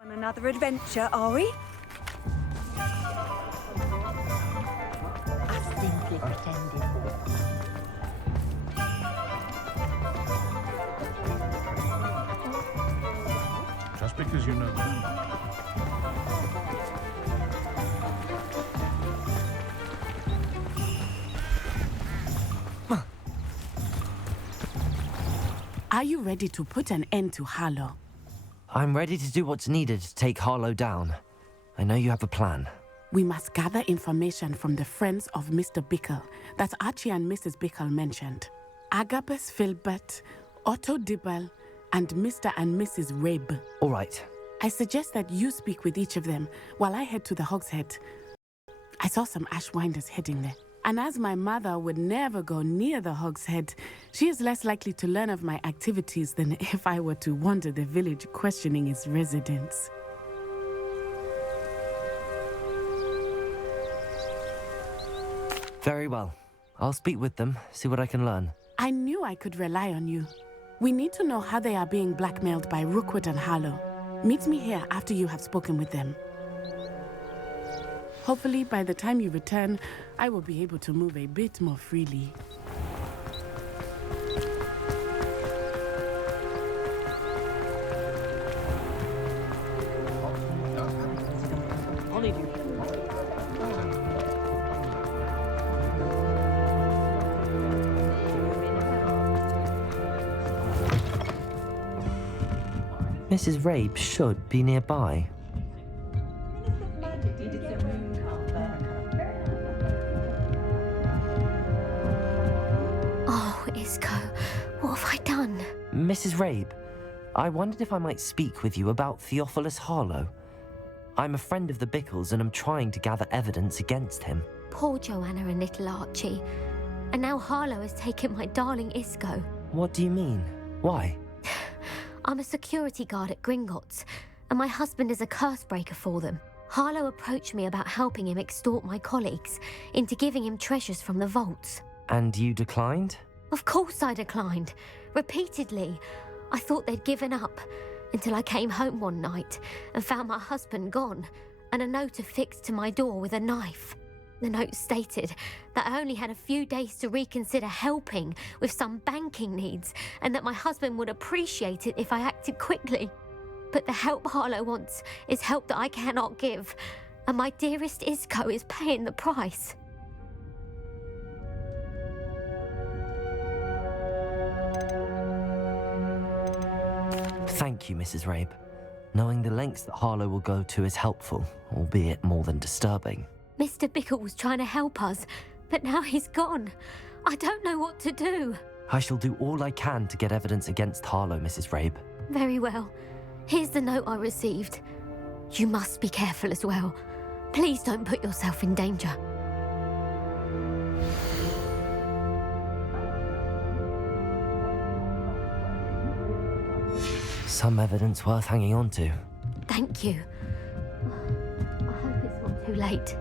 On another adventure, are we? I simply pretended. Just because you know that. Are you ready to put an end to Harlow? I'm ready to do what's needed to take Harlow down. I know you have a plan. We must gather information from the friends of Mr. Bickle that Archie and Mrs. Bickle mentioned. Agabus Filbert, Otto Dibble, and Mr. and Mrs. Rabe. All right. I suggest that you speak with each of them while I head to the Hogshead. I saw some Ashwinders heading there. And as my mother would never go near the Hogshead, she is less likely to learn of my activities than if I were to wander the village questioning its residents. Very well. I'll speak with them, see what I can learn. I knew I could rely on you. We need to know how they are being blackmailed by Rookwood and Harlow. Meet me here after you have spoken with them. Hopefully, by the time you return, I will be able to move a bit more freely. Mrs. Rabe should be nearby. Oh, Isco, what have I done? Mrs. Rabe, I wondered if I might speak with you about Theophilus Harlow. I'm a friend of the Bickles and I'm trying to gather evidence against him. Poor Joanna and little Archie. And now Harlow has taken my darling Isco. What do you mean? Why? I'm a security guard at Gringotts, and my husband is a curse breaker for them. Harlow approached me about helping him extort my colleagues into giving him treasures from the vaults. And you declined? Of course I declined. Repeatedly. I thought they'd given up, until I came home one night and found my husband gone, and a note affixed to my door with a knife. The note stated that I only had a few days to reconsider helping with some banking needs, and that my husband would appreciate it if I acted quickly. But the help Harlow wants is help that I cannot give, and my dearest Isco is paying the price. Thank you, Mrs. Rabe. Knowing the lengths that Harlow will go to is helpful, albeit more than disturbing. Mr. Bickle was trying to help us, but now he's gone. I don't know what to do. I shall do all I can to get evidence against Harlow, Mrs. Rabe. Very well. Here's the note I received. You must be careful as well. Please don't put yourself in danger. Some evidence worth hanging on to. Thank you. I hope it's not too late.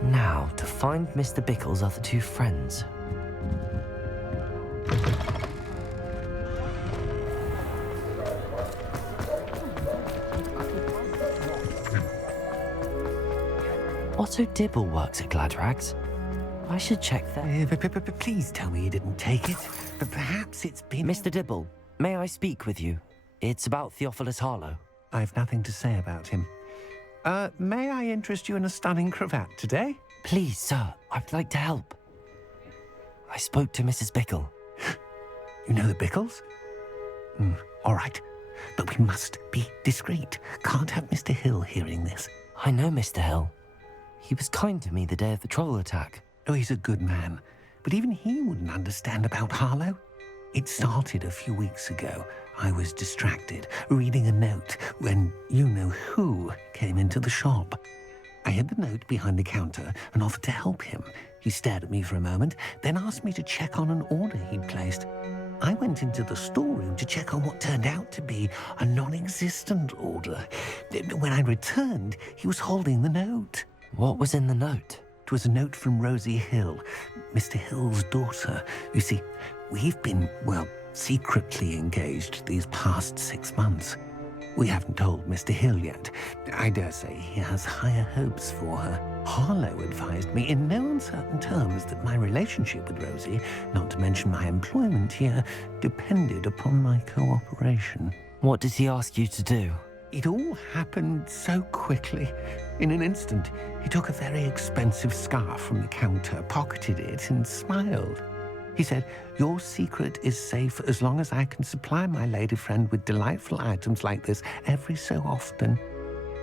Now, to find Mr. Bickle's other two friends. Otto Dibble works at Gladrags. I should check that. Please tell me you didn't take it. But perhaps it's been... Mr. Dibble, may I speak with you? It's about Theophilus Harlow. I've nothing to say about him. May I interest you in a stunning cravat today? Please, sir, I'd like to help. I spoke to Mrs. Bickle. You know the Bickles? All right. But we must be discreet. Can't have Mr. Hill hearing this. I know Mr. Hill. He was kind to me the day of the troll attack. Oh, he's a good man. But even he wouldn't understand about Harlow. It started a few weeks ago. I was distracted, reading a note, when you-know-who came into the shop. I hid the note behind the counter and offered to help him. He stared at me for a moment, then asked me to check on an order he'd placed. I went into the storeroom to check on what turned out to be a non-existent order. When I returned, he was holding the note. What was in the note? It was a note from Rosie Hill, Mr. Hill's daughter. You see, we've been, well, secretly engaged these past 6 months. We haven't told Mr. Hill yet. I dare say he has higher hopes for her. Harlow advised me in no uncertain terms that my relationship with Rosie, not to mention my employment here, depended upon my cooperation. What did he ask you to do? It all happened so quickly. In an instant, he took a very expensive scarf from the counter, pocketed it, and smiled. He said, "Your secret is safe as long as I can supply my lady friend with delightful items like this every so often."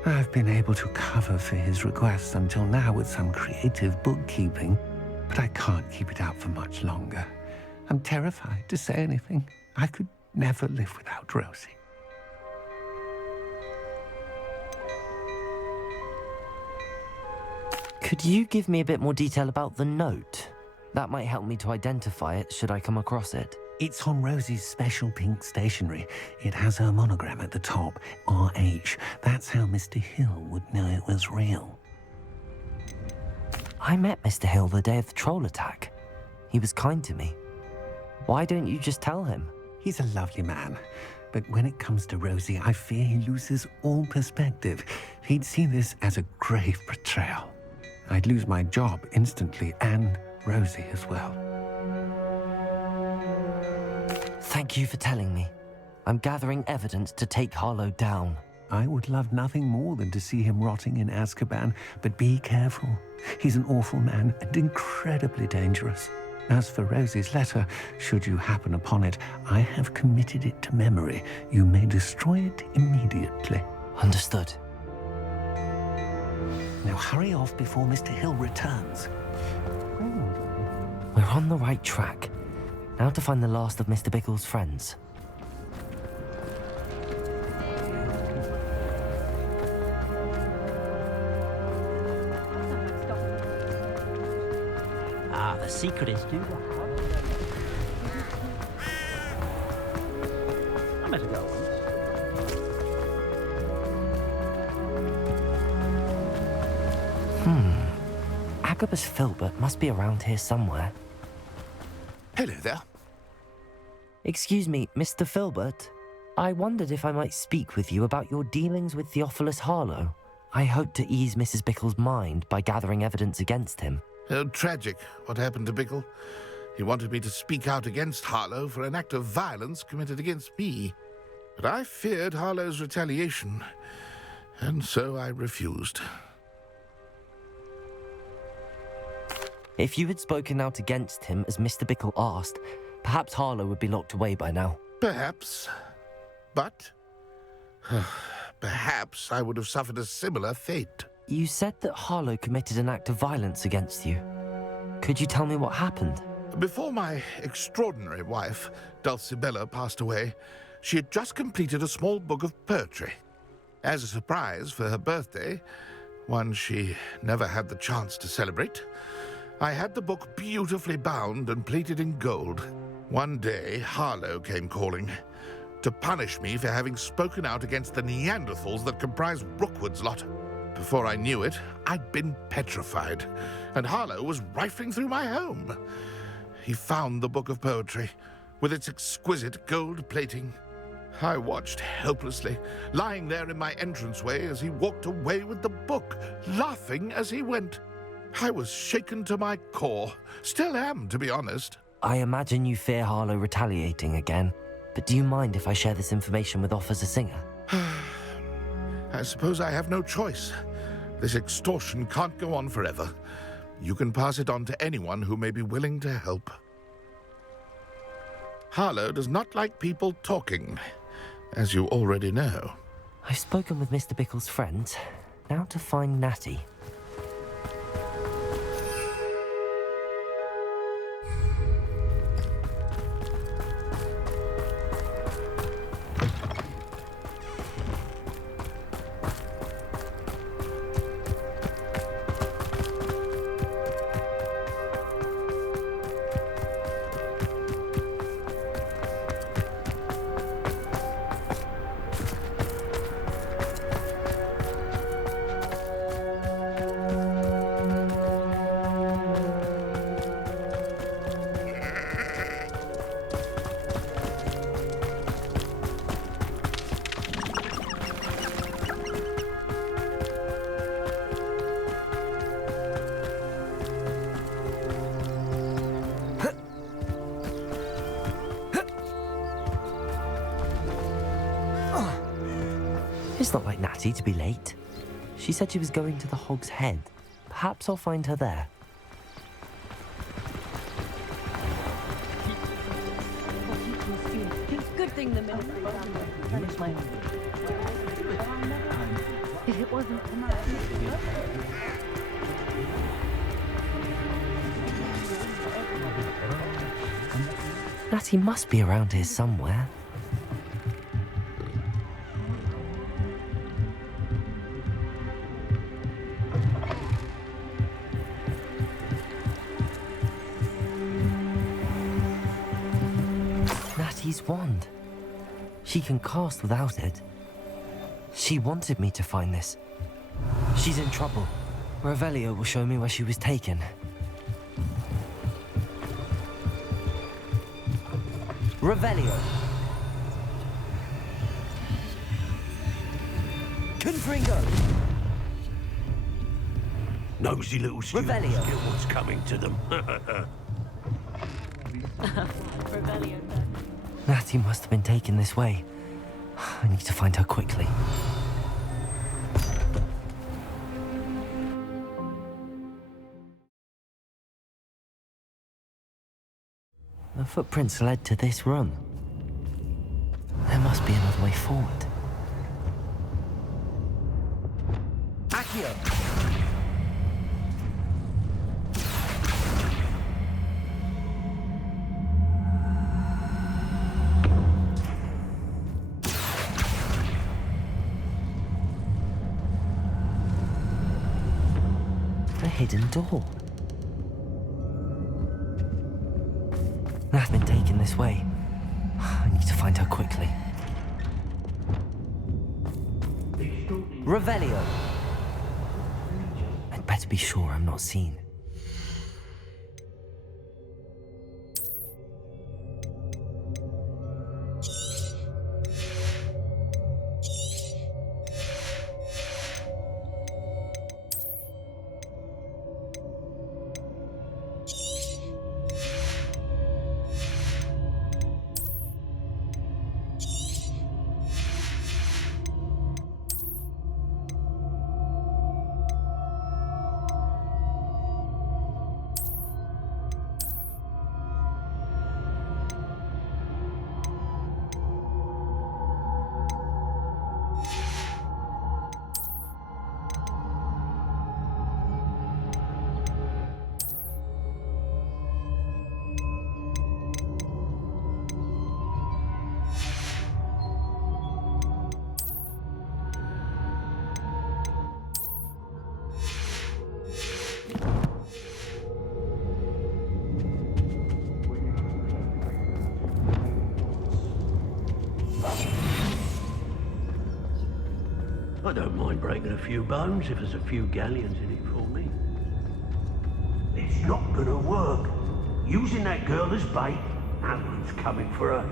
I've been able to cover for his requests until now with some creative bookkeeping, but I can't keep it out for much longer. I'm terrified to say anything. I could never live without Rosie. Could you give me a bit more detail about the note? That might help me to identify it should I come across it. It's on Rosie's special pink stationery. It has her monogram at the top, RH. That's how Mr. Hill would know it was real. I met Mr. Hill the day of the troll attack. He was kind to me. Why don't you just tell him? He's a lovely man. But when it comes to Rosie, I fear he loses all perspective. He'd see this as a grave betrayal. I'd lose my job instantly, and Rosie as well. Thank you for telling me. I'm gathering evidence to take Harlow down. I would love nothing more than to see him rotting in Azkaban, but be careful. He's an awful man and incredibly dangerous. As for Rosie's letter, should you happen upon it, I have committed it to memory. You may destroy it immediately. Understood. Now hurry off before Mr. Hill returns. We're on the right track. Now to find the last of Mr. Bickle's friends. The secret is do the I better go once. Agabus Filbert must be around here somewhere. Hello there. Excuse me, Mr. Filbert. I wondered if I might speak with you about your dealings with Theophilus Harlow. I hope to ease Mrs. Bickle's mind by gathering evidence against him. Tragic, what happened to Bickle. He wanted me to speak out against Harlow for an act of violence committed against me. But I feared Harlow's retaliation, and so I refused. If you had spoken out against him as Mr. Bickle asked, perhaps Harlow would be locked away by now. Perhaps. But perhaps I would have suffered a similar fate. You said that Harlow committed an act of violence against you. Could you tell me what happened? Before my extraordinary wife, Dulcibella, passed away, she had just completed a small book of poetry. As a surprise for her birthday, one she never had the chance to celebrate, I had the book beautifully bound and plated in gold. One day, Harlow came calling to punish me for having spoken out against the Neanderthals that comprise Rookwood's lot. Before I knew it, I'd been petrified, and Harlow was rifling through my home. He found the book of poetry, with its exquisite gold plating. I watched helplessly, lying there in my entranceway as he walked away with the book, laughing as he went. I was shaken to my core. Still am, to be honest. I imagine you fear Harlow retaliating again, but do you mind if I share this information with Officer Singer? I suppose I have no choice. This extortion can't go on forever. You can pass it on to anyone who may be willing to help. Harlow does not like people talking, as you already know. I've spoken with Mr. Bickle's friends. Now to find Natty. It's not like Natty to be late. She said she was going to the Hog's Head. Perhaps I'll find her there. Good thing the military if it wasn't for Natty must be around here somewhere. Natty's wand. She can cast without it. She wanted me to find this. She's in trouble. Revelio will show me where she was taken. Revelio. Confringo. Nosy little students Revelio. get what's coming to them. Natty must have been taken this way. I need to find her quickly. The footprints led to this room. There must be another way forward. Accio! A hidden door. I've been taken this way. I need to find her quickly. Revelio! I'd better be sure I'm not seen. I don't mind breaking a few bones if there's a few galleons in it for me. It's not gonna work. Using that girl as bait, no one's coming for her.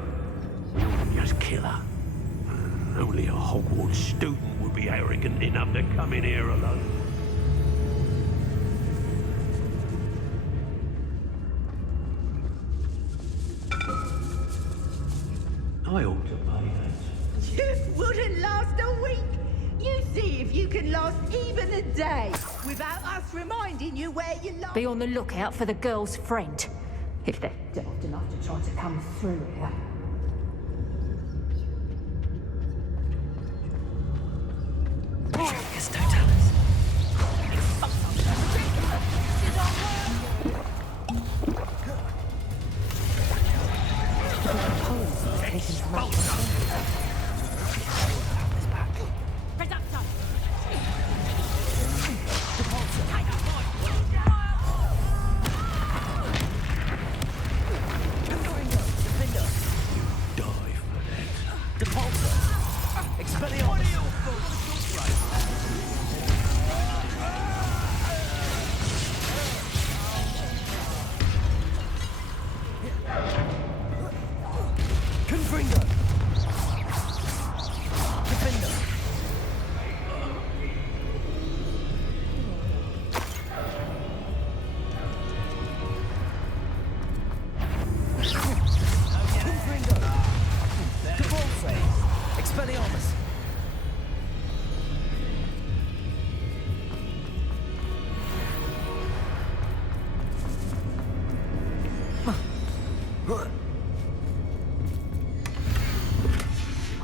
You'll just kill her. Only a Hogwarts student would be arrogant enough to come in here alone. I ought to pay that. You wouldn't last a week. You see if you can last even a day without us reminding you where you lie. Be on the lookout for the girl's friend. If they're daft enough to try to come through here. Just don't tell us.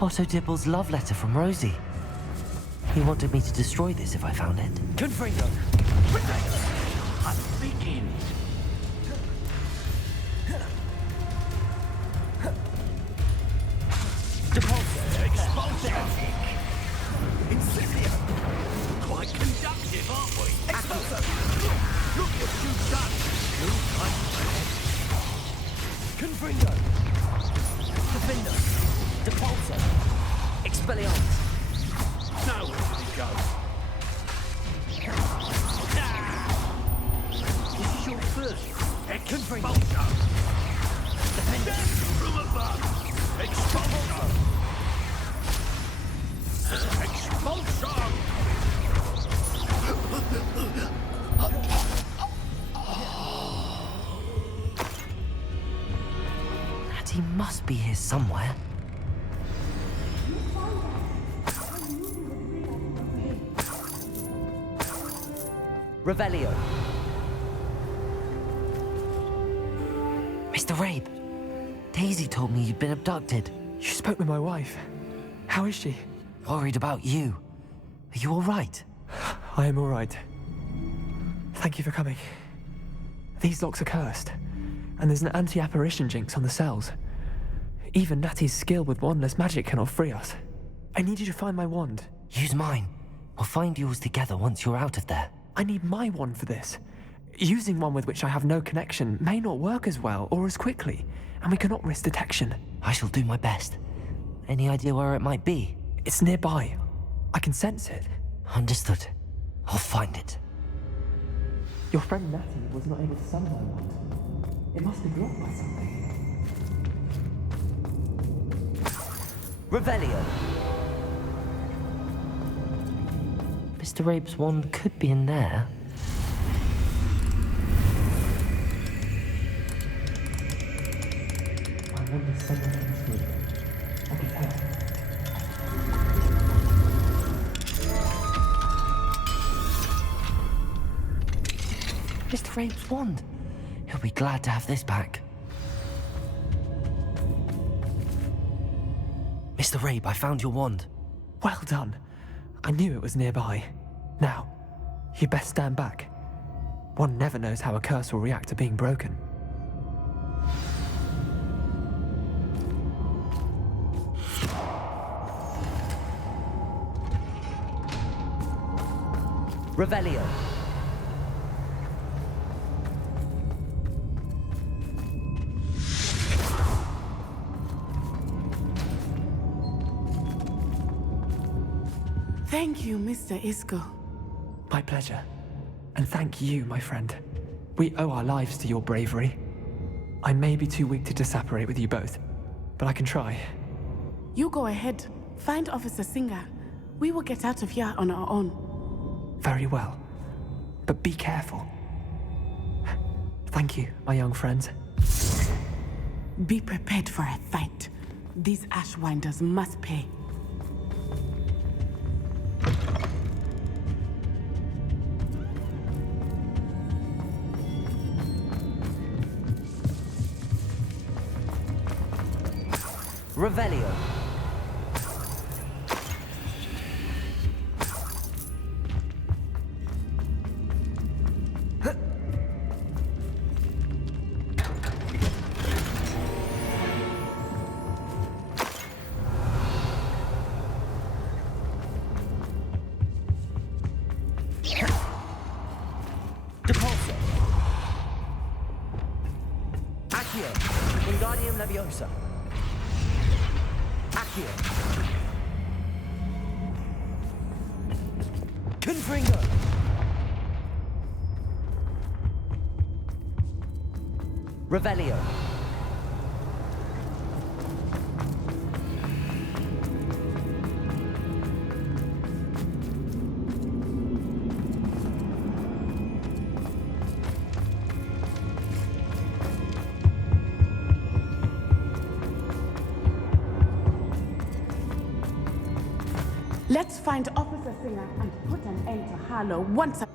Otto Dibble's love letter from Rosie. He wanted me to destroy this if I found it. Confringo! Begin! Depulso! Expulso! Incendio! Quite conductive, aren't we? Expulso! Look what you've done! Confringo! Defender! Depulso! Expelliarmus! Now where did he go? This is your first expulso! Defender! From above! Expulso! Expulso! Natty must be here somewhere. Revelio. Mr. Rabe, Daisy told me you'd been abducted. You spoke with my wife. How is she? Worried about you. Are you all right? I am all right. Thank you for coming. These locks are cursed, and there's an anti-apparition jinx on the cells. Even Natty's skill with wandless magic cannot free us. I need you to find my wand. Use mine. We'll find yours together once you're out of there. I need my wand for this. Using one with which I have no connection may not work as well or as quickly, and we cannot risk detection. I shall do my best. Any idea where it might be? It's nearby. I can sense it. Understood. I'll find it. Your friend Natty was not able to summon my wand. It must be blocked by something. Revelio. Mr. Rabe's wand could be in there. I wonder if someone else would. I can tell. Mr. Rabe's wand. He'll be glad to have this back. Mr. Rabe, I found your wand. Well done. I knew it was nearby. Now, you best stand back. One never knows how a curse will react to being broken. Revelio. Thank you, Mr. Isco. My pleasure. And thank you, my friend. We owe our lives to your bravery. I may be too weak to disapparate with you both, but I can try. You go ahead. Find Officer Singer. We will get out of here on our own. Very well. But be careful. Thank you, my young friends. Be prepared for a fight. These Ashwinders must pay. Revelio. Depulso. Accio. Wingardium Leviosa. Accio. Confringo. Revelio. Let's find Officer Singer and put an end to Harlow once and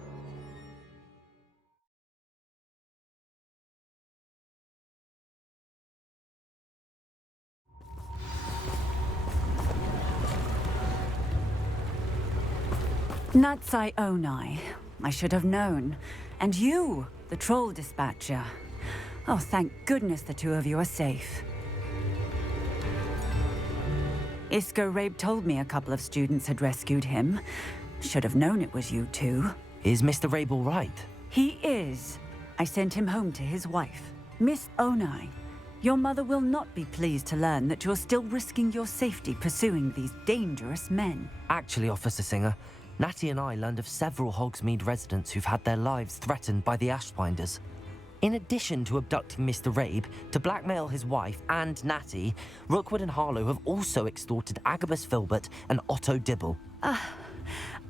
Natsai Onai. I should have known. And you, the troll dispatcher. Oh, thank goodness the two of you are safe. Isco Rabe told me a couple of students had rescued him. Should have known it was you two. Is Mr. Rabe all right? He is. I sent him home to his wife. Miss Onai, your mother will not be pleased to learn that you're still risking your safety pursuing these dangerous men. Actually, Officer Singer, Natty and I learned of several Hogsmeade residents who've had their lives threatened by the Ashwinders. In addition to abducting Mr. Rabe to blackmail his wife and Natty, Rookwood and Harlow have also extorted Agabus Filbert and Otto Dibble.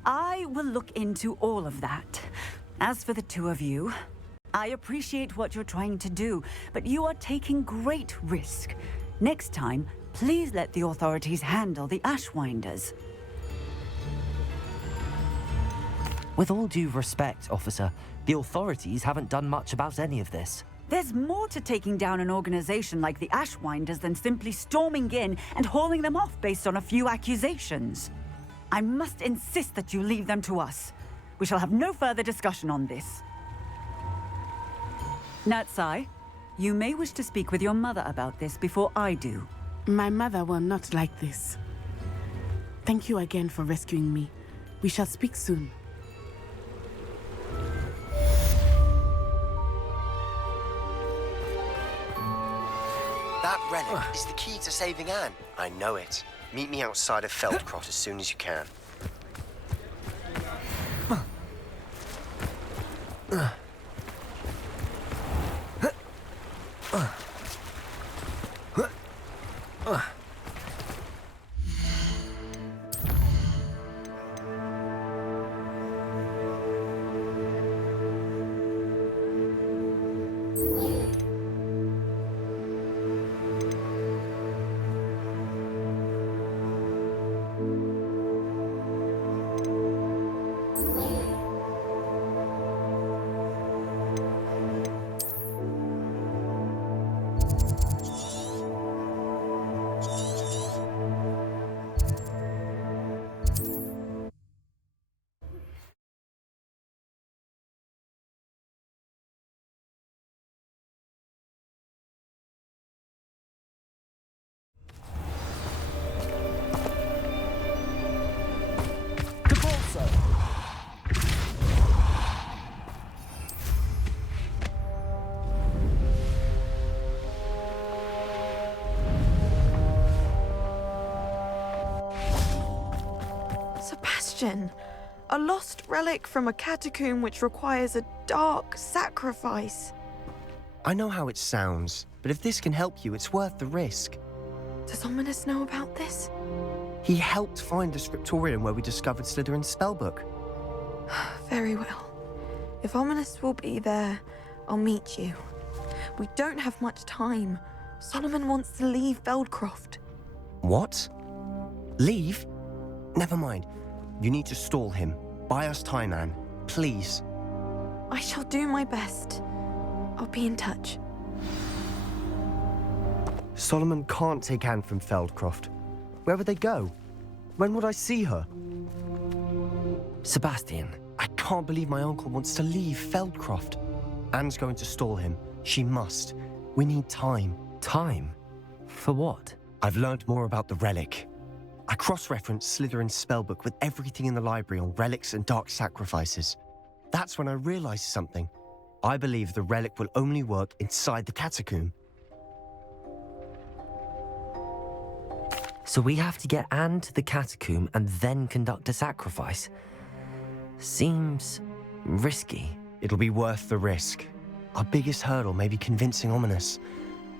I will look into all of that. As for the two of you, I appreciate what you're trying to do, but you are taking great risk. Next time, please let the authorities handle the Ashwinders. With all due respect, officer, the authorities haven't done much about any of this. There's more to taking down an organization like the Ashwinders than simply storming in and hauling them off based on a few accusations. I must insist that you leave them to us. We shall have no further discussion on this. Natsai, you may wish to speak with your mother about this before I do. My mother will not like this. Thank you again for rescuing me. We shall speak soon. That relic is the key to saving Anne. I know it. Meet me outside of Feldcroft as soon as you can. Sebastian, a lost relic from a catacomb which requires a dark sacrifice. I know how it sounds, but if this can help you, it's worth the risk. Does Ominous know about this? He helped find the scriptorium where we discovered Slytherin's spellbook. Very well. If Ominous will be there, I'll meet you. We don't have much time. Solomon wants to leave Feldcroft. What? Leave? Never mind. You need to stall him. Buy us time, Anne. Please. I shall do my best. I'll be in touch. Solomon can't take Anne from Feldcroft. Where would they go? When would I see her? Sebastian. I can't believe my uncle wants to leave Feldcroft. Anne's going to stall him. She must. We need time. Time? For what? I've learned more about the relic. I cross-referenced Slytherin's spellbook with everything in the library on relics and dark sacrifices. That's when I realized something. I believe the relic will only work inside the catacomb. So we have to get Anne to the catacomb and then conduct a sacrifice. Seems risky. It'll be worth the risk. Our biggest hurdle may be convincing Ominous.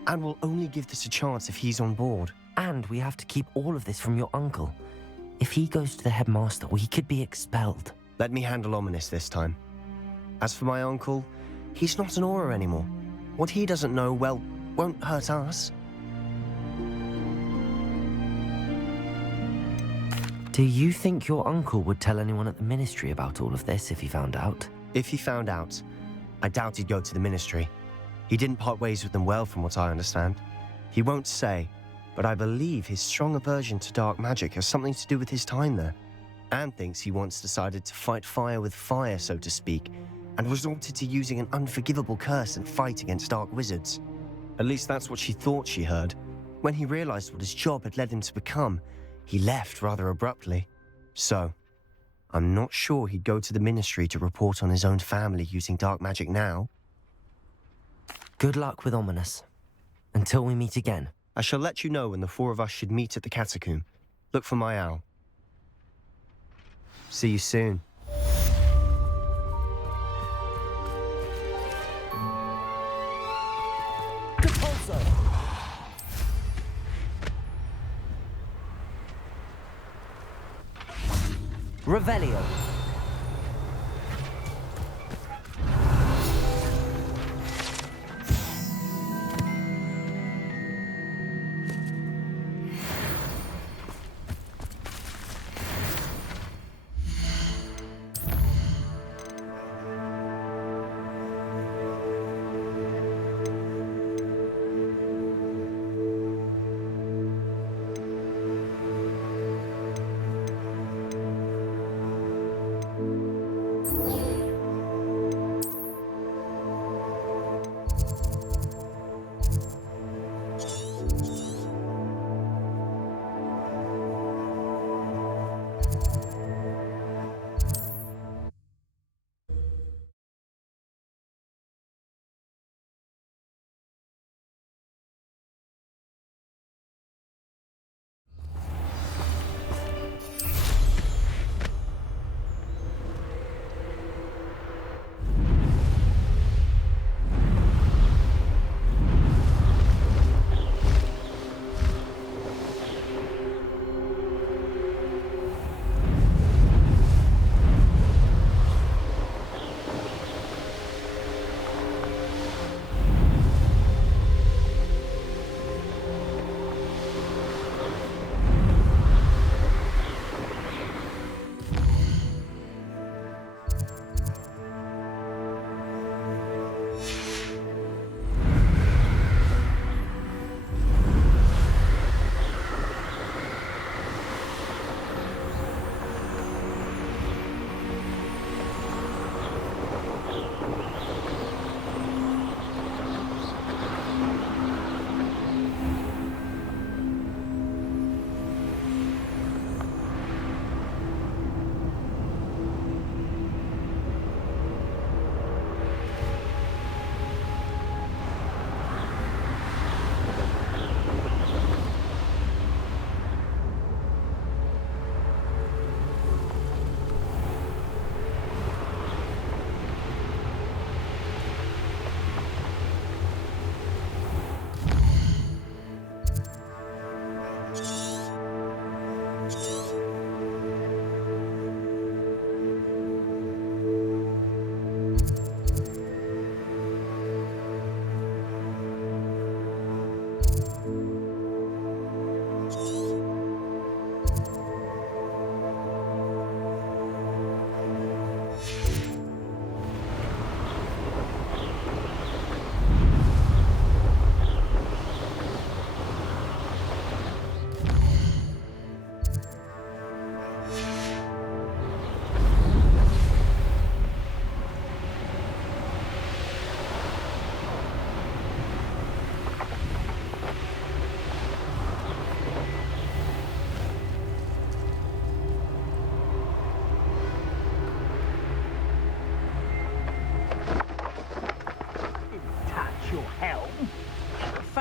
And we'll only give this a chance if he's on board. And we have to keep all of this from your uncle. If he goes to the headmaster, we could be expelled. Let me handle Ominous this time. As for my uncle, he's not an Auror anymore. What he doesn't know, well, won't hurt us. Do you think your uncle would tell anyone at the ministry about all of this if he found out? If he found out, I doubt he'd go to the ministry. He didn't part ways with them well, from what I understand. He won't say, but I believe his strong aversion to dark magic has something to do with his time there. Anne thinks he once decided to fight fire with fire, so to speak, and resorted to using an unforgivable curse and fight against dark wizards. At least that's what she thought she heard. When he realized what his job had led him to become, he left rather abruptly. So, I'm not sure he'd go to the Ministry to report on his own family using dark magic now. Good luck with Ominous. Until we meet again. I shall let you know when the four of us should meet at the catacomb. Look for my owl. See you soon. Revelio.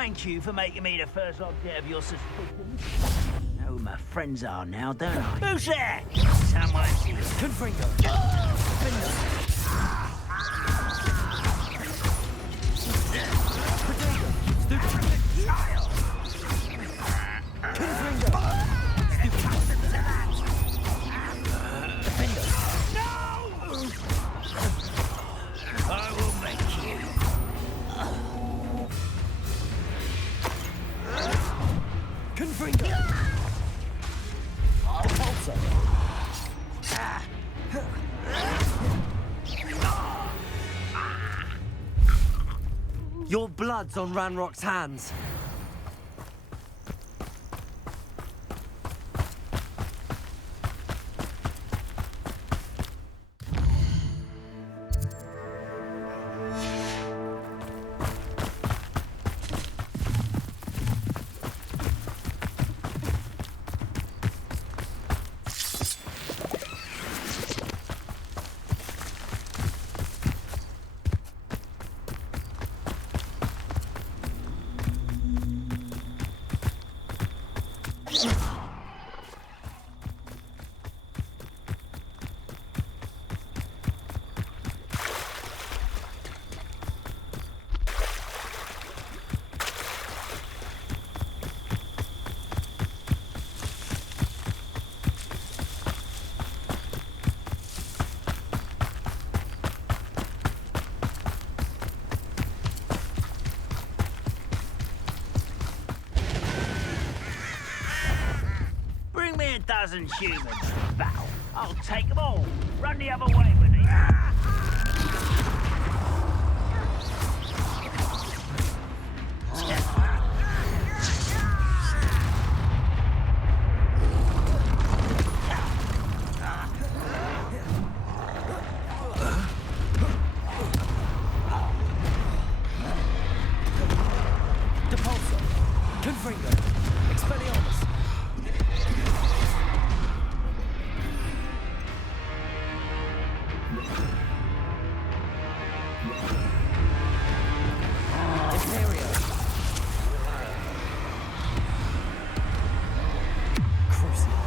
Thank you for making me the first object of your suspicion. I know who my friends are now, don't I? Who's there? Someone. Confringo. Your blood's on Ranrock's hands. Bring me a dozen humans to battle. I'll take them all. Run the other way with me. Depulso. Confringo. Expelliarmus. Imperio. Crucible.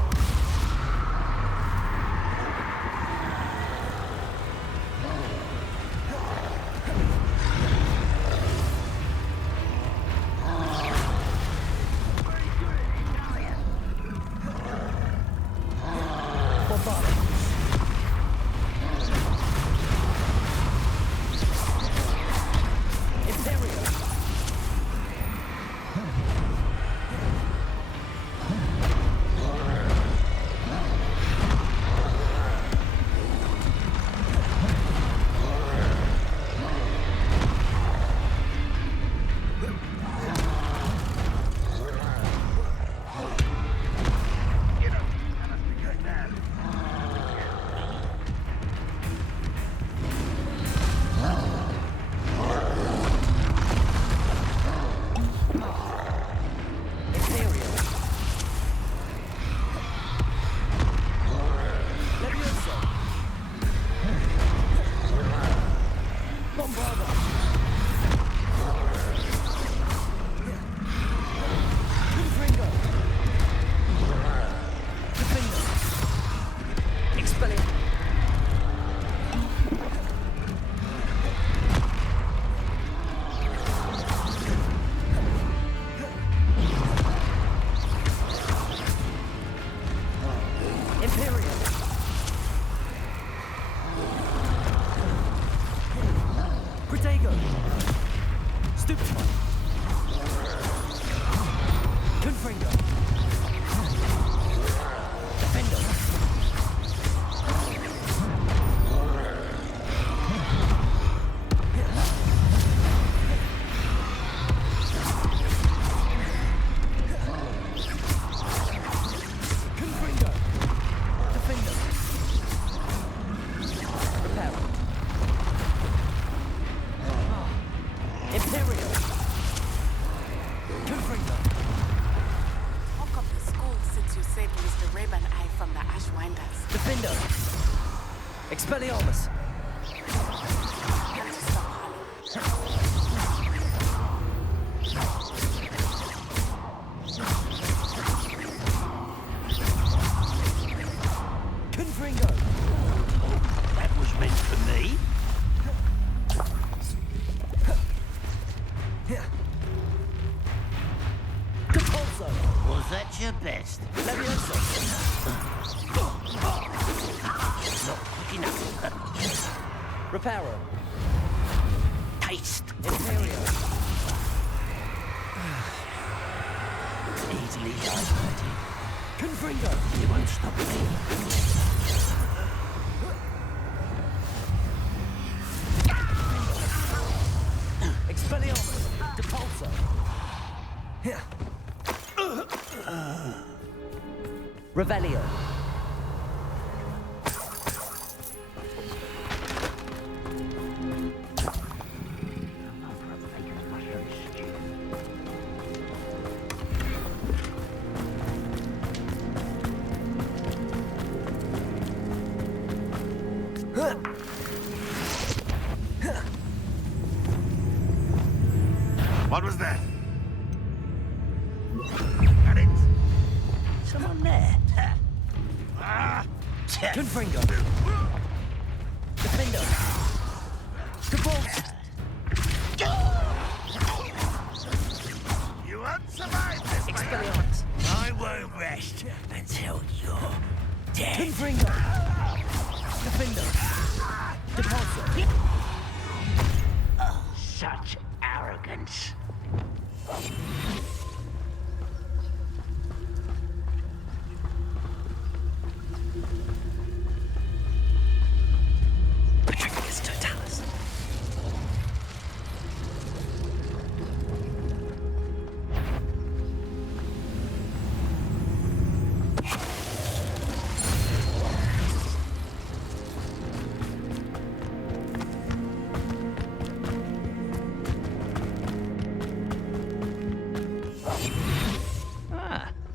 Expelliarmus! Confringo! That was meant for me. Depulso! Was that your best? Levioso! Not quick enough. Reparo! Taste. Imperio! Easily diverted. Confringo! You won't stop me. Expelliarmus! Depulso! Revelio! What was that? Got it. Confringo. Defender. Capulse. You won't survive this, Expelliarmus. I won't rest until you're dead. Confringo. Defender. Depulso. Such arrogance. Petrificus totalis.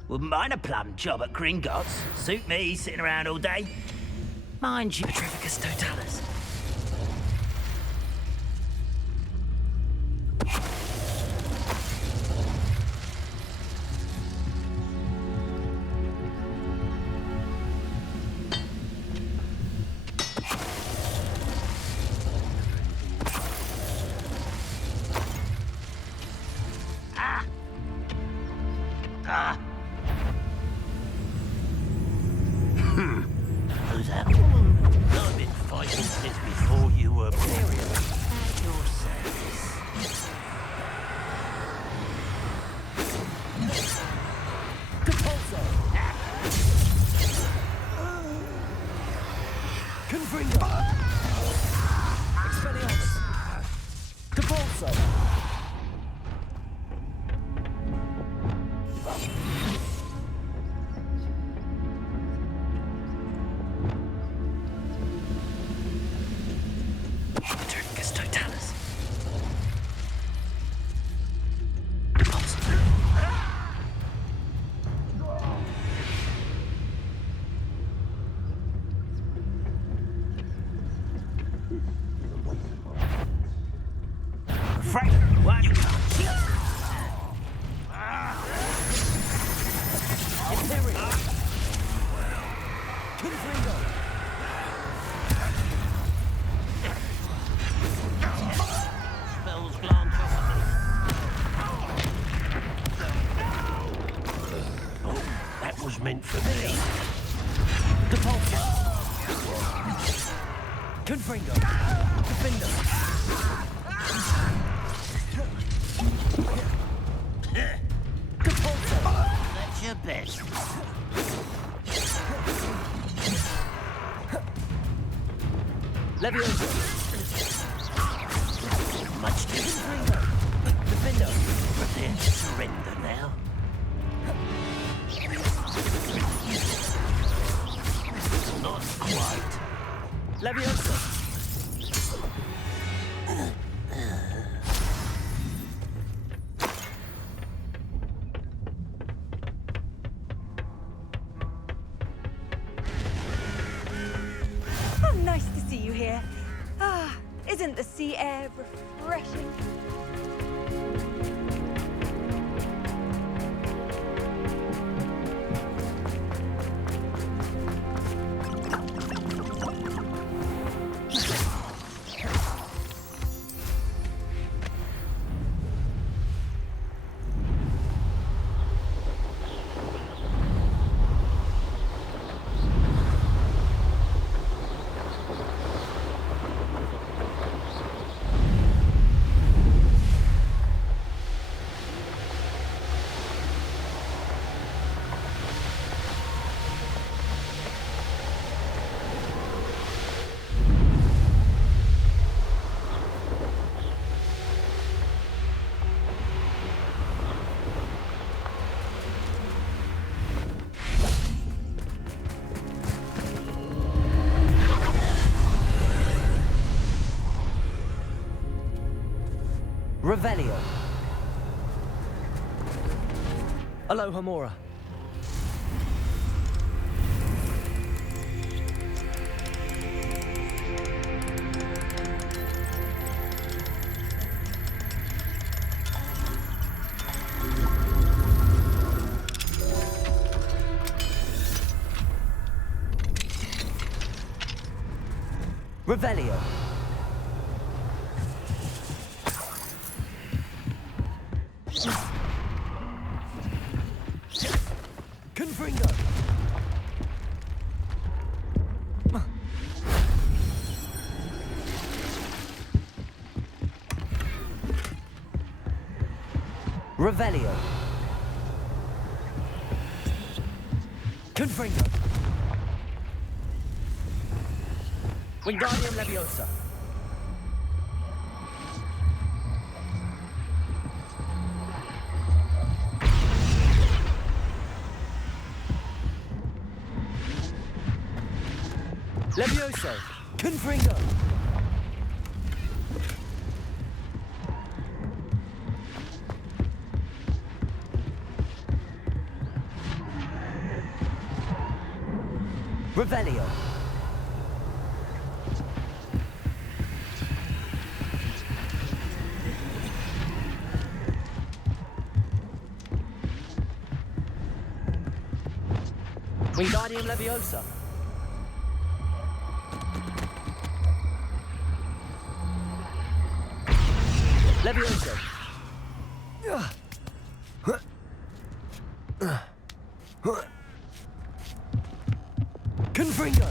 Wouldn't mind a plum job at Gringotts. Suit me, sitting around all day. Mind you, Petrificus totalis. Who's that? I've been fighting since before you were born. At your service. Capulso. Confringo. Expelliarmus. Capulso. Petrificus totalis. Frank, what you can't kill? Imperial. Confringo. Spells glance Oh, that was meant for me. Depulso. Confringo. Defender. Capulso. That's your best. Leviosa. Much too Confringo. Defender. Prepare to surrender now. Not quite. Leviosa. Oh, nice to see you here. Ah, isn't the sea air refreshing? Revelio. Alohomora. Revelio. Confringo. Revelio. Confringo. Wingardium Leviosa. Levioso. Confringo. Revelio. Wingardium Leviosa. Levioso. Confringo.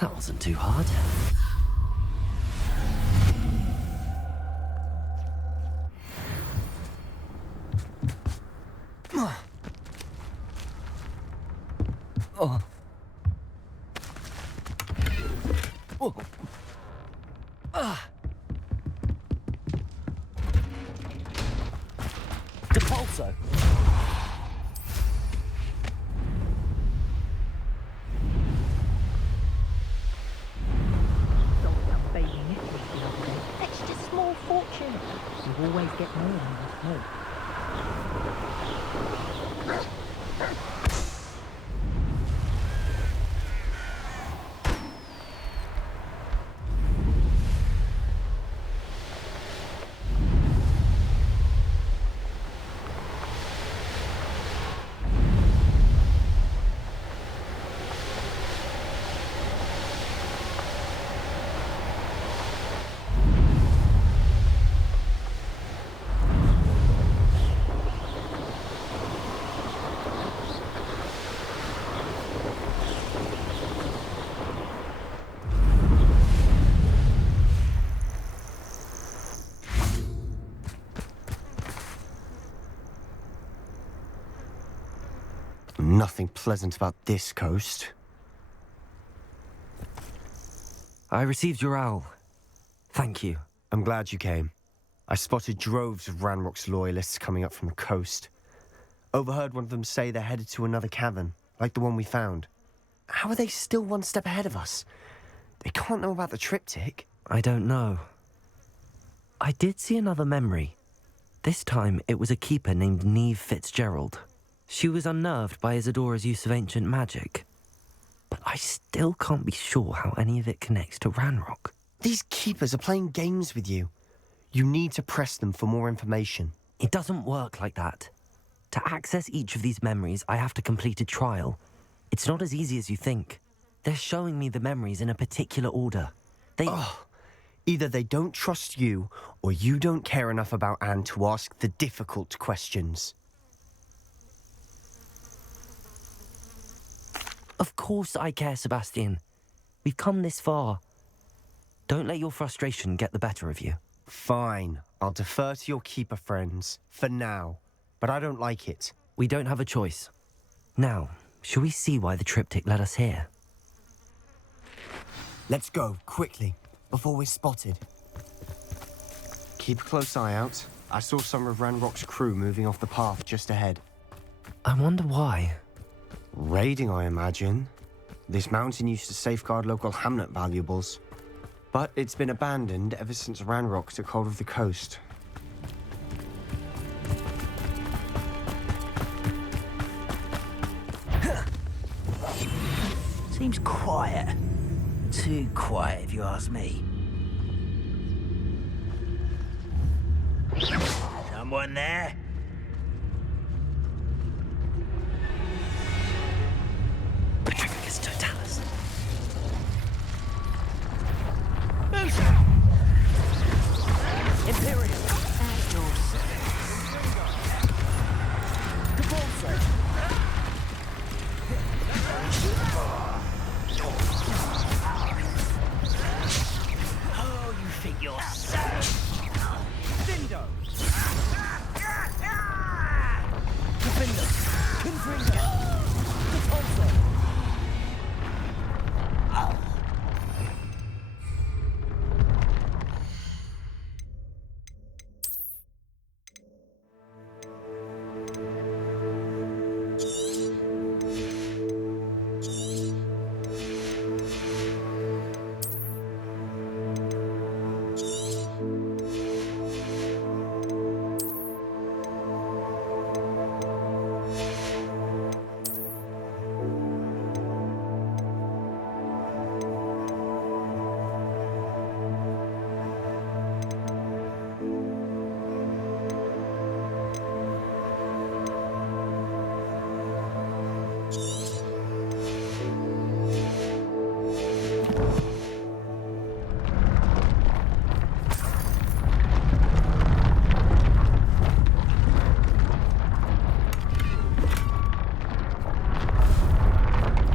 That wasn't too hard. Oh. Oh. Ah. Depulso. Fetched a small fortune. You always get more than you hope. Nothing pleasant about this coast. I received your owl. Thank you. I'm glad you came. I spotted droves of Ranrock's loyalists coming up from the coast. Overheard one of them say they're headed to another cavern, like the one we found. How are they still one step ahead of us? They can't know about the triptych. I don't know. I did see another memory. This time it was a keeper named Neve Fitzgerald. She was unnerved by Isadora's use of ancient magic. But I still can't be sure how any of it connects to Ranrock. These keepers are playing games with you. You need to press them for more information. It doesn't work like that. To access each of these memories, I have to complete a trial. It's not as easy as you think. They're showing me the memories in a particular order. Either they don't trust you, or you don't care enough about Anne to ask the difficult questions. Of course I care, Sebastian. We've come this far. Don't let your frustration get the better of you. Fine. I'll defer to your keeper friends, for now. But I don't like it. We don't have a choice. Now, shall we see why the triptych led us here? Let's go, quickly, before we're spotted. Keep a close eye out. I saw some of Ranrock's crew moving off the path just ahead. I wonder why. Raiding, I imagine. This mountain used to safeguard local hamlet valuables. But it's been abandoned ever since Ranrock took hold of the coast. Seems quiet. Too quiet, if you ask me. Someone there? Petrificus totalis. Imperial. At your service. Depulso. Oh, you think you're safe? Dindo. Defender. Confringo. Depulso.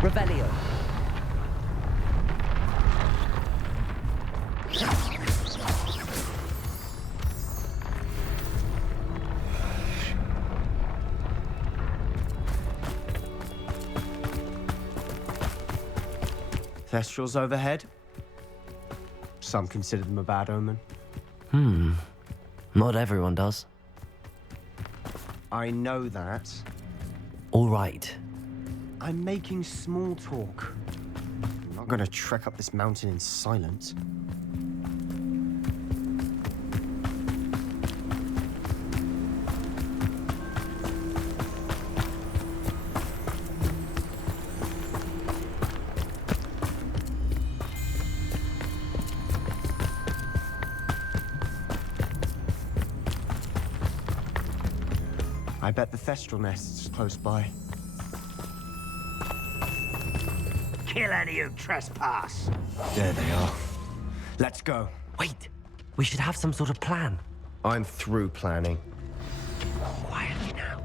Revelio. Thestrals overhead. Some consider them a bad omen. Not everyone does. I know that. All right. I'm making small talk. I'm not gonna trek up this mountain in silence. I bet the Thestral nest's close by. Kill any who trespass. There they are. Let's go. Wait. We should have some sort of plan. I'm through planning. Quietly now.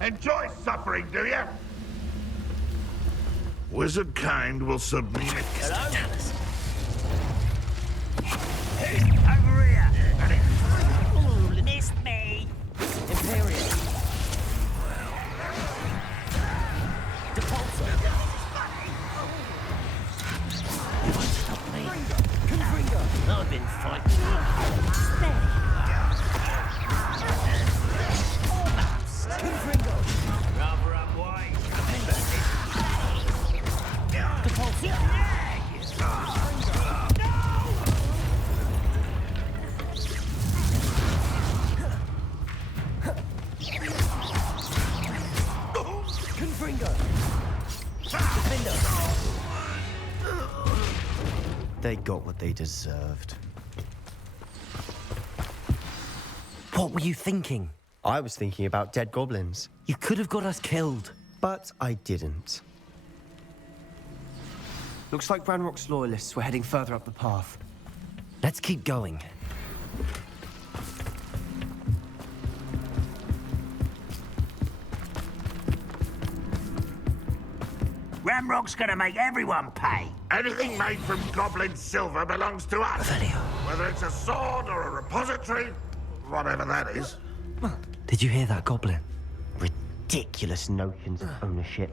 Enjoy suffering, do you? Wizard kind will submit. Totalis. Over here. Ooh, missed me. Imperial. Depulso. You won't stop me. Confringo. I've been fighting. Confringo. Rather unwise. Depulso. Confringo. Defender. They got what they deserved. What were you thinking? I was thinking about dead goblins, You could have got us killed. but I didn't. Looks like Ranrock's loyalists were heading further up the path. Let's keep going. Ramrock's gonna make everyone pay. Anything made from goblin silver belongs to us. Revelio. Whether it's a sword or a repository, whatever that is. Did you hear that goblin? Ridiculous notions of ownership.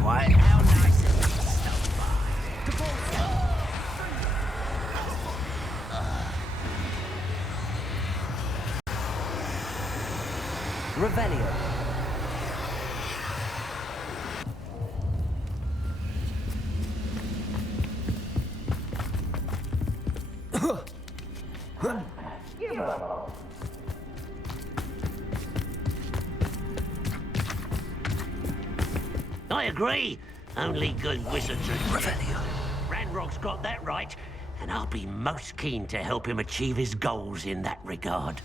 Quiet, how nice it is. Revelio. I agree. Only good wizards are Revelio. Ranrock's got that right, and I'll be most keen to help him achieve his goals in that regard.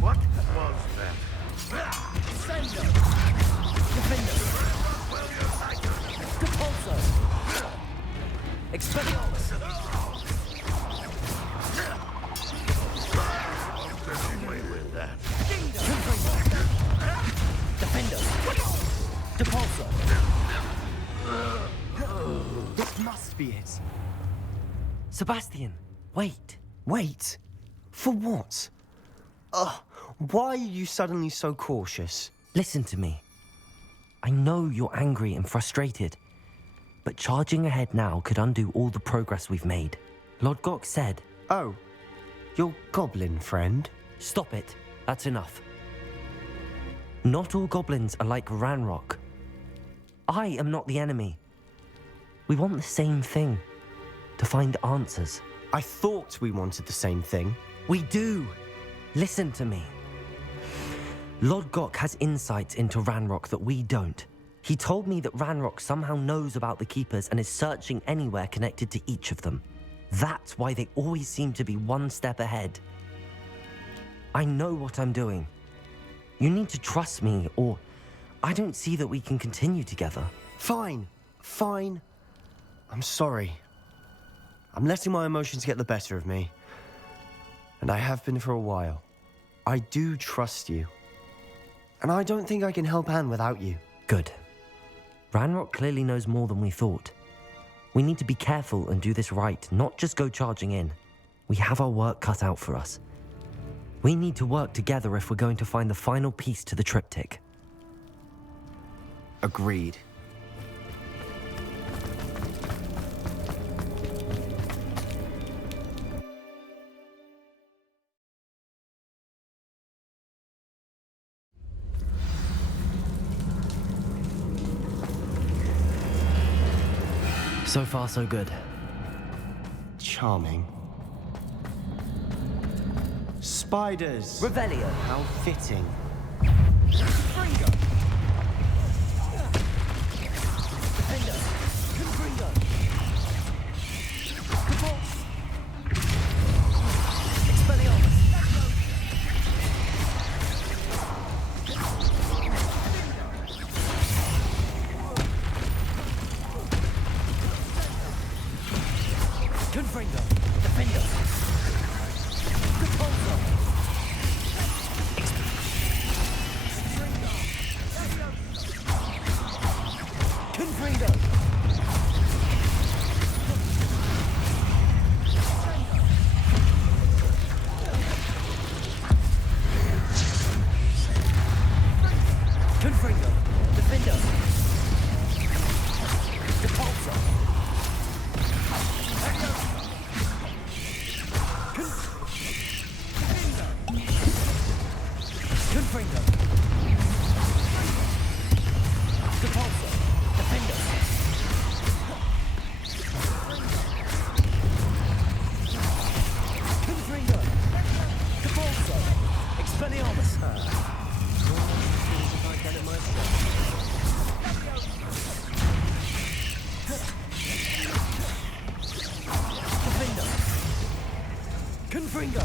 What was that? Expelliarmus! Away with that. Defender! Depulsor! This must be it. Sebastian, wait. Wait? For what? Why are you suddenly so cautious? Listen to me. I know you're angry and frustrated, but charging ahead now could undo all the progress we've made. Lord Gok said... Oh, your goblin friend? Stop it. That's enough. Not all goblins are like Ranrock. I am not the enemy. We want the same thing. To find answers. I thought we wanted the same thing. We do. Listen to me. Lord Gok has insights into Ranrock that we don't. He told me that Ranrock somehow knows about the Keepers and is searching anywhere connected to each of them. That's why they always seem to be one step ahead. I know what I'm doing. You need to trust me, or I don't see that we can continue together. Fine. I'm sorry. I'm letting my emotions get the better of me. And I have been for a while. I do trust you. And I don't think I can help Anne without you. Good. Ranrock clearly knows more than we thought. We need to be careful and do this right, not just go charging in. We have our work cut out for us. We need to work together if we're going to find the final piece to the triptych. Agreed. So far, so good. Charming. Spiders! Revelio! How fitting. Confringo! Defender! Confringo! Capulse! Expelliarmus! Confringo! Defender! Capulso! Confringo! Confringo! Defender! Depulso! Confringo! Depulso! Defender! Confringo! Depulso! Expelliarmus! Defender! Confringo!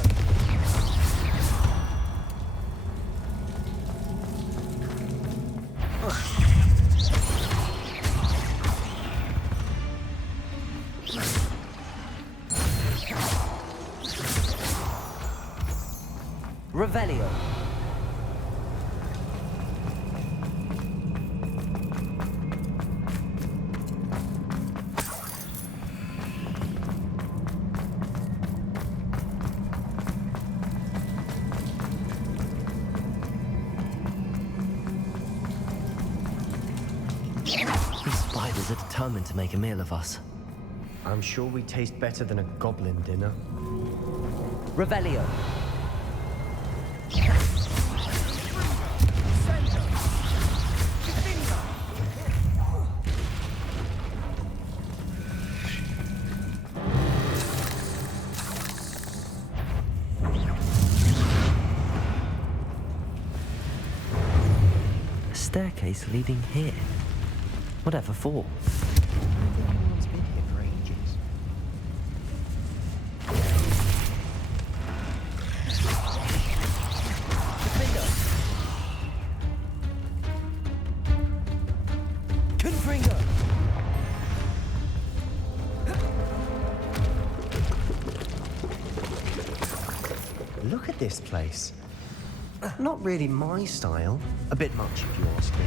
Revelio. determined to make a meal of us. I'm sure we taste better than a goblin dinner. Revelio. A staircase leading here. Whatever for? Anyone's been here for ages. Confringo. Look at this place. Not really my style. A bit much, if you ask me.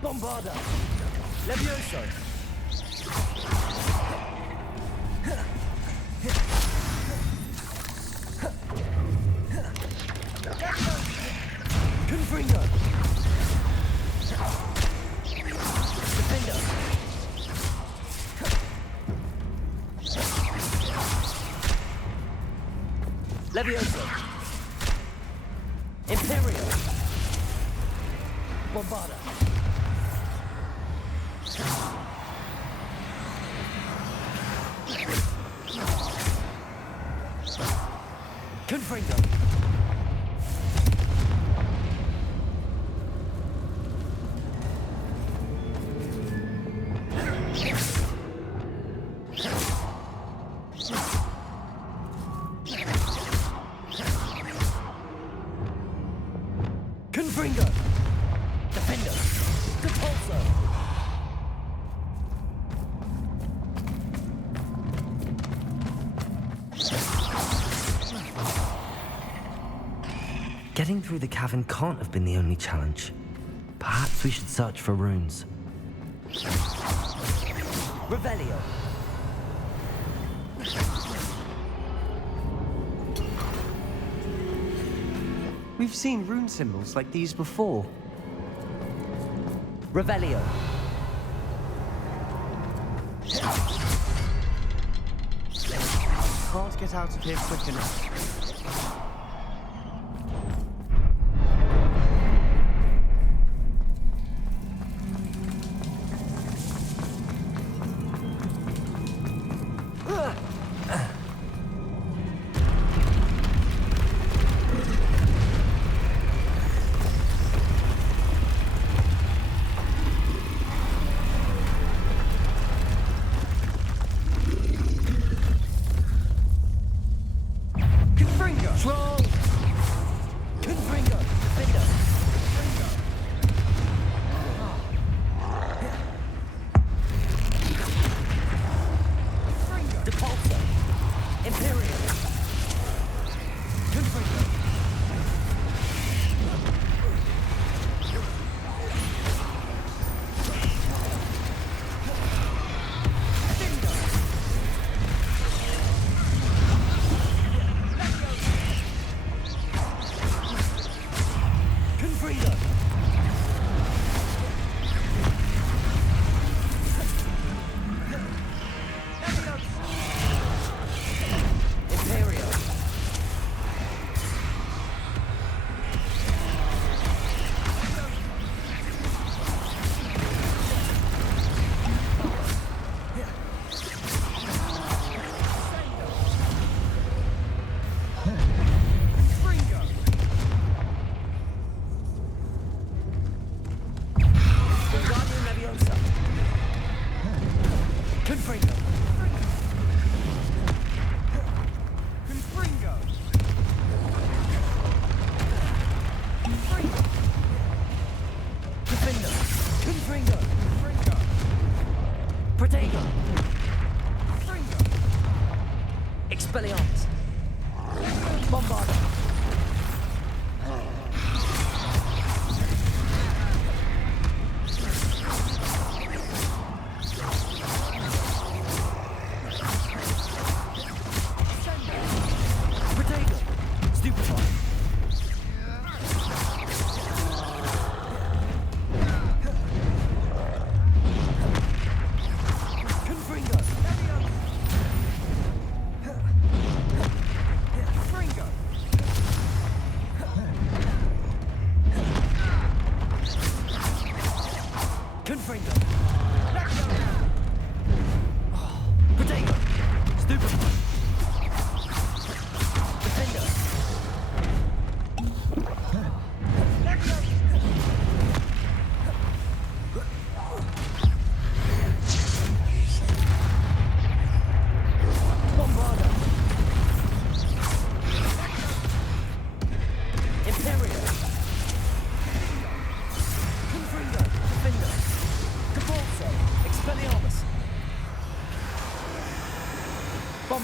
Bombarda. Levioso. Confringo. Defender. Levioso. Imperial. Bombarda. Confringo. Confringo. Defender. Repulsor. Getting through the cavern can't have been the only challenge. Perhaps we should search for runes. Revelio. We've seen rune symbols like these before. Revelio. Can't get out of here quick enough. Try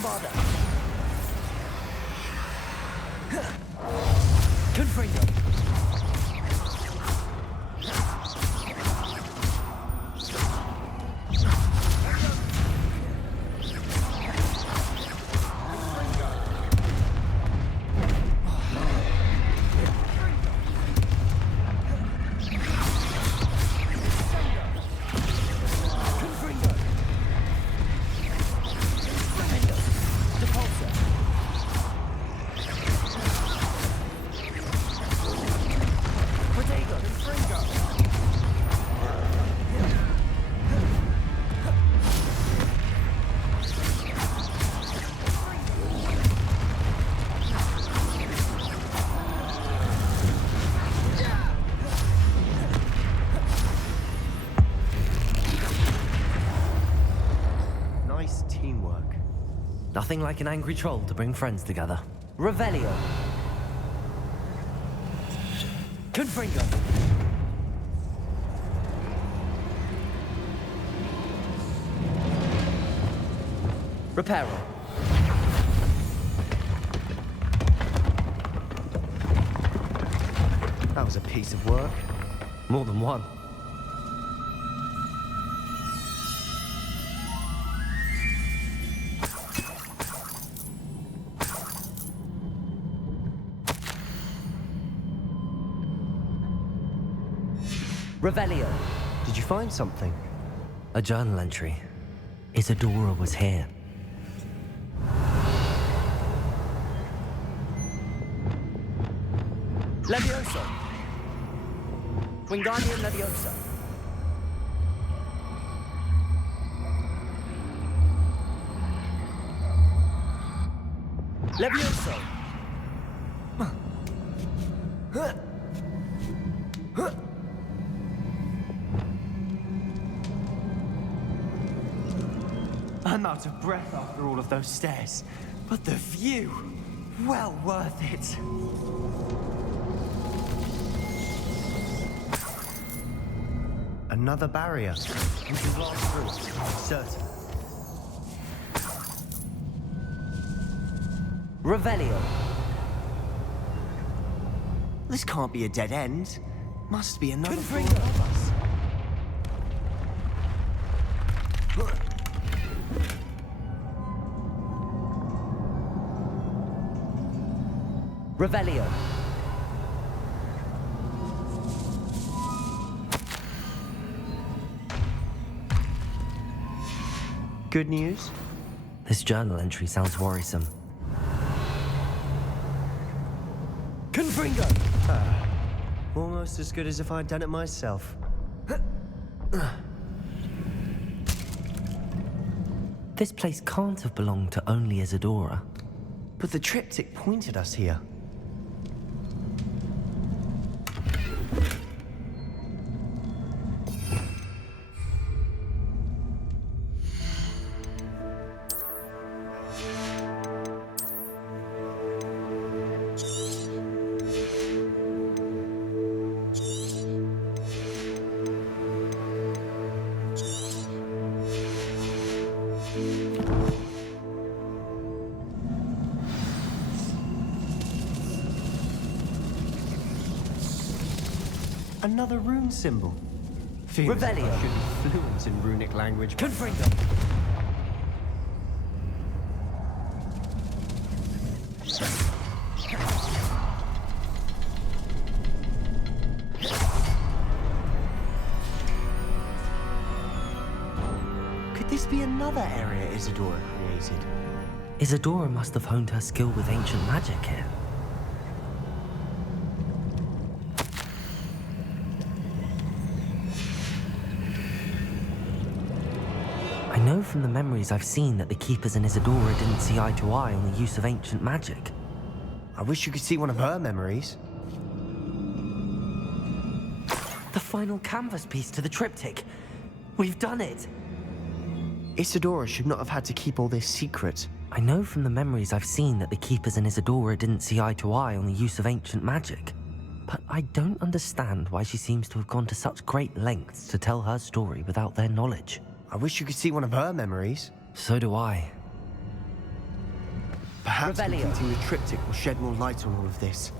Bombarda. Confringo. Nothing like an angry troll to bring friends together. Revelio. Confringo. Reparo. That was a piece of work. More than one. Revelio. Did you find something? A journal entry. Isadora was here. Levioso. Wingardium Leviosa. Levioso. I'm out of breath after all of those stairs, but the view, well worth it. Another barrier. We can blast through it, certain. Revelio. This can't be a dead end. Must be another floor Confringo. above us. Revelio. Good news? This journal entry sounds worrisome. Confringo. Almost as good as if I'd done it myself. This place can't have belonged to only Isadora. But the triptych pointed us here. Another rune symbol. Revelio. I should be fluent in runic language. Confringo. Could this be another area Isadora created? Isadora must have honed her skill with ancient magic here. I know from the memories I've seen that the Keepers and Isadora didn't see eye to eye on the use of ancient magic. I wish you could see one of her memories. The final canvas piece to the triptych. We've done it! Isadora should not have had to keep all this secret. I know from the memories I've seen that the Keepers and Isadora didn't see eye to eye on the use of ancient magic. But I don't understand why she seems to have gone to such great lengths to tell her story without their knowledge. I wish you could see one of her memories. So do I. Perhaps Revelio. completing the triptych will shed more light on all of this.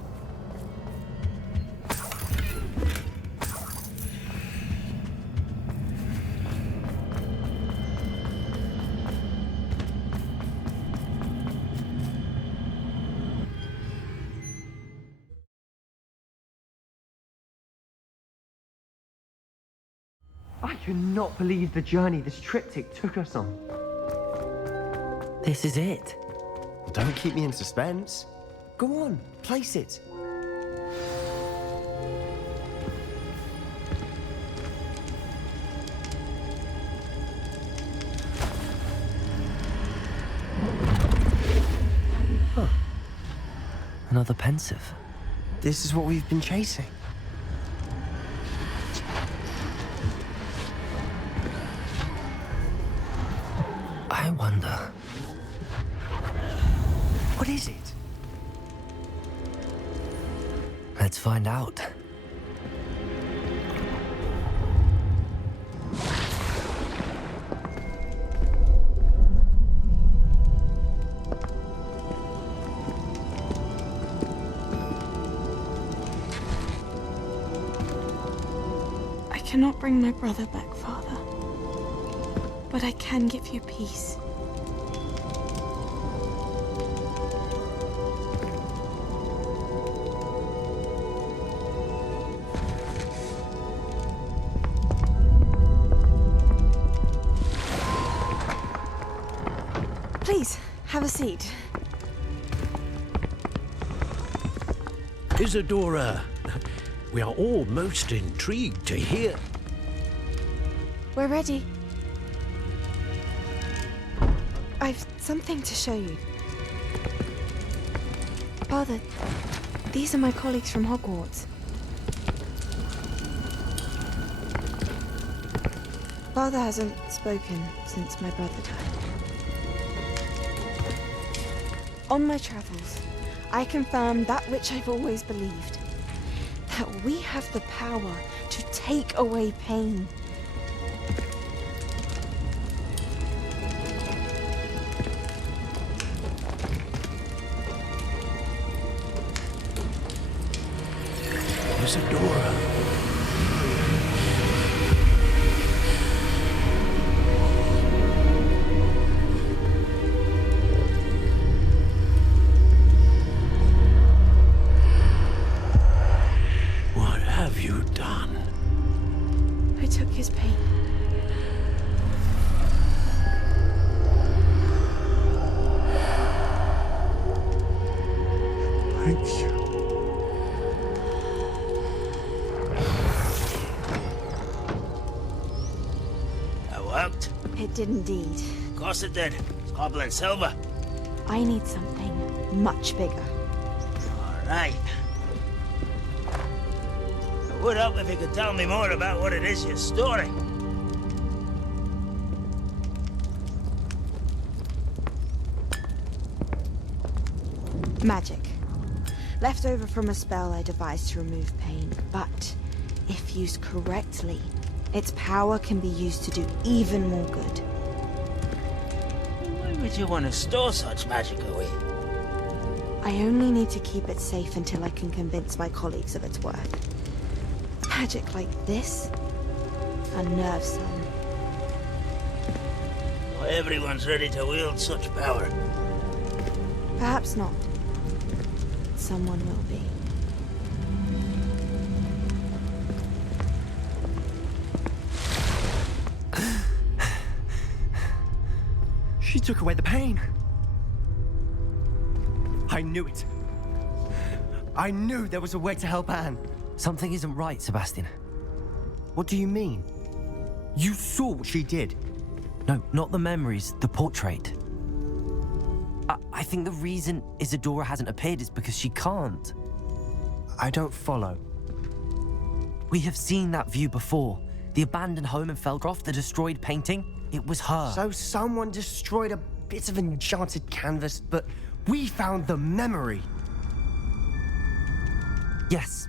I cannot believe the journey this triptych took us on. This is it. Don't keep me in suspense. Go on, place it. Huh. Another pensive. This is what we've been chasing. I wonder. What is it? Let's find out. I cannot bring my brother back, Father. But I can give you peace. Please, have a seat. Isadora, we are all most intrigued to hear. We're ready. I've something to show you. Father, these are my colleagues from Hogwarts. Father hasn't spoken since my brother died. On my travels, I confirmed that which I've always believed. That we have the power to take away pain. Isadora. What have you done? I took his pain. Thank you. It did indeed. Of course it did. It's copper and silver. I need something much bigger. All right. It would help if you could tell me more about what it is you're storing. Magic. Left over from a spell I devised to remove pain, but if used correctly, its power can be used to do even more good. Why would you want to store such magic away? I only need to keep it safe until I can convince my colleagues of its worth. Magic like this unnerves some. Not everyone's ready to wield such power. Perhaps not. Someone will be. She took away the pain. I knew it. I knew there was a way to help Anne. Something isn't right, Sebastian. What do you mean? You saw what she did. No, not the memories, the portrait. I think the reason Isadora hasn't appeared is because she can't. I don't follow. We have seen that view before. The abandoned home in Felcroft, the destroyed painting. It was her. So someone destroyed a bit of enchanted canvas, but we found the memory. Yes,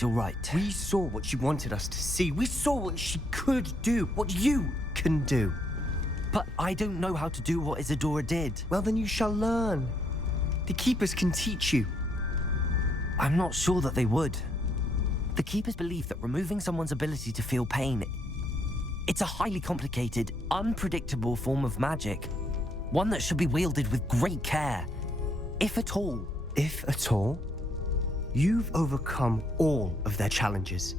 you're right. We saw what she wanted us to see. We saw what she could do, what you can do. But I don't know how to do what Isadora did. Well, then you shall learn. The Keepers can teach you. I'm not sure that they would. The Keepers believe that removing someone's ability to feel pain, it's a highly complicated, unpredictable form of magic. One that should be wielded with great care, if at all. If at all? You've overcome all of their challenges.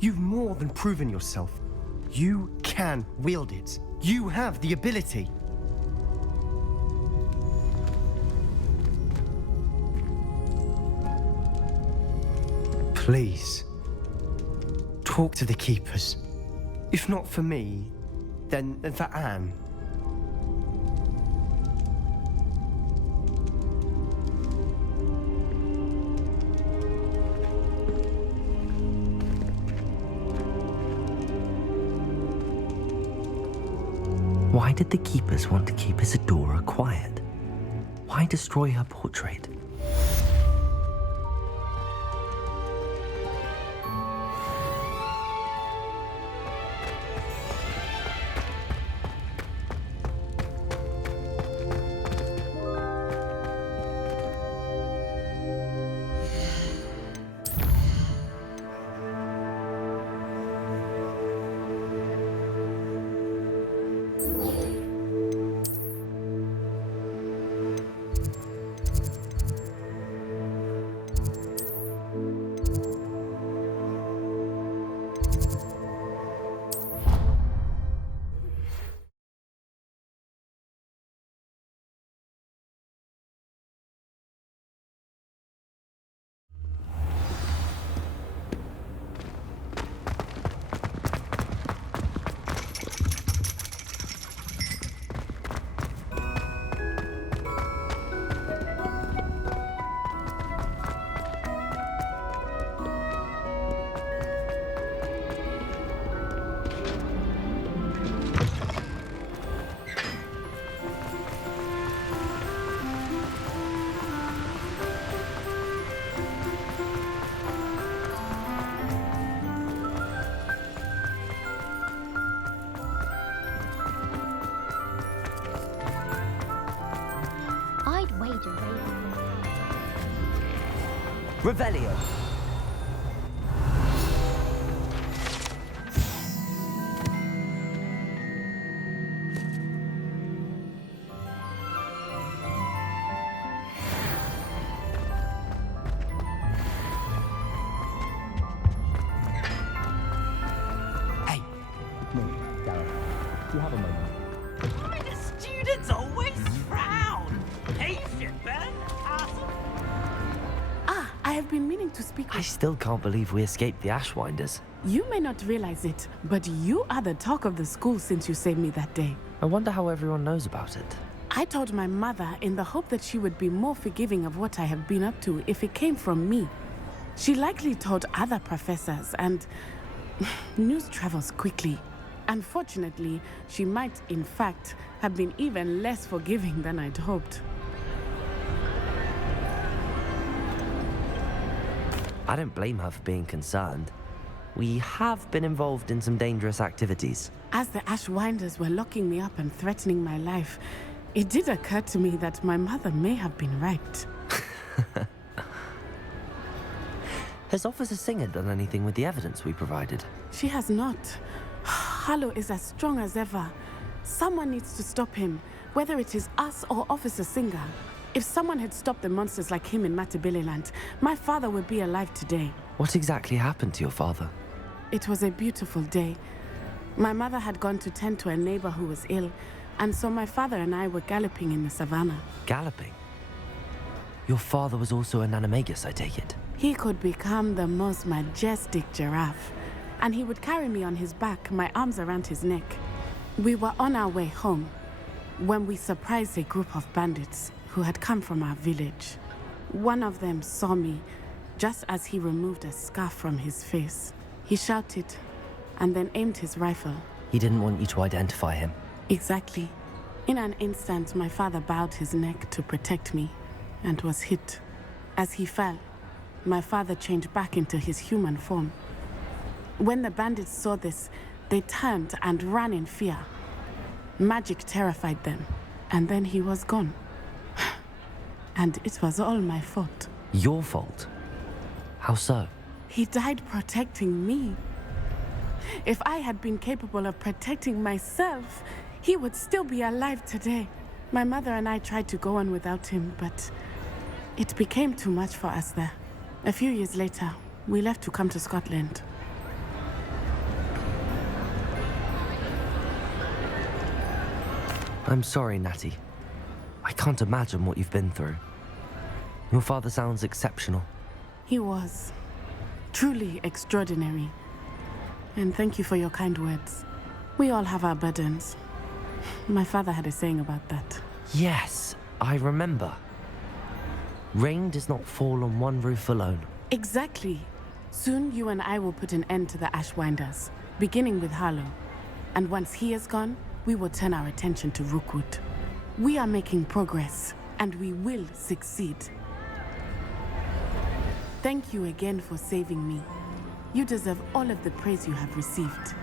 You've more than proven yourself. You can wield it. You have the ability. Please, talk to the Keepers. If not for me, then for Anne. Why did the Keepers want to keep Isadora quiet? Why destroy her portrait? Revelio. Hey. No, Gareth. Do you have a moment? Why do students always frown? Patient, Ben. I have been meaning to speak with... I still can't believe we escaped the Ashwinders. You may not realize it, but you are the talk of the school since you saved me that day. I wonder how everyone knows about it. I told my mother in the hope that she would be more forgiving of what I have been up to if it came from me. She likely told other professors, and news travels quickly. Unfortunately, she might, in fact, have been even less forgiving than I'd hoped. I don't blame her for being concerned. We have been involved in some dangerous activities. As the Ashwinders were locking me up and threatening my life, it did occur to me that my mother may have been right. Has Officer Singer done anything with the evidence we provided? She has not. Harlow is as strong as ever. Someone needs to stop him, whether it is us or Officer Singer. If someone had stopped the monsters like him in Matabeleland, my father would be alive today. What exactly happened to your father? It was a beautiful day. My mother had gone to tend to a neighbor who was ill, and so my father and I were galloping in the savannah. Galloping? Your father was also an animagus, I take it? He could become the most majestic giraffe, and he would carry me on his back, my arms around his neck. We were on our way home when we surprised a group of bandits who had come from our village. One of them saw me just as he removed a scarf from his face. He shouted and then aimed his rifle. He didn't want you to identify him. Exactly. In an instant, my father bowed his neck to protect me and was hit. As he fell, my father changed back into his human form. When the bandits saw this, they turned and ran in fear. Magic terrified them, and then he was gone. and it was all my fault. Your fault? How so? He died protecting me. If I had been capable of protecting myself, he would still be alive today. My mother and I tried to go on without him, but it became too much for us there. A few years later, we left to come to Scotland. I'm sorry, Natty. I can't imagine what you've been through. Your father sounds exceptional. He was truly extraordinary. And thank you for your kind words. We all have our burdens. My father had a saying about that. Yes, I remember. Rain does not fall on one roof alone. Exactly. Soon you and I will put an end to the Ashwinders, beginning with Harlow. And once he is gone, we will turn our attention to Rookwood. We are making progress, and we will succeed. Thank you again for saving me. You deserve all of the praise you have received.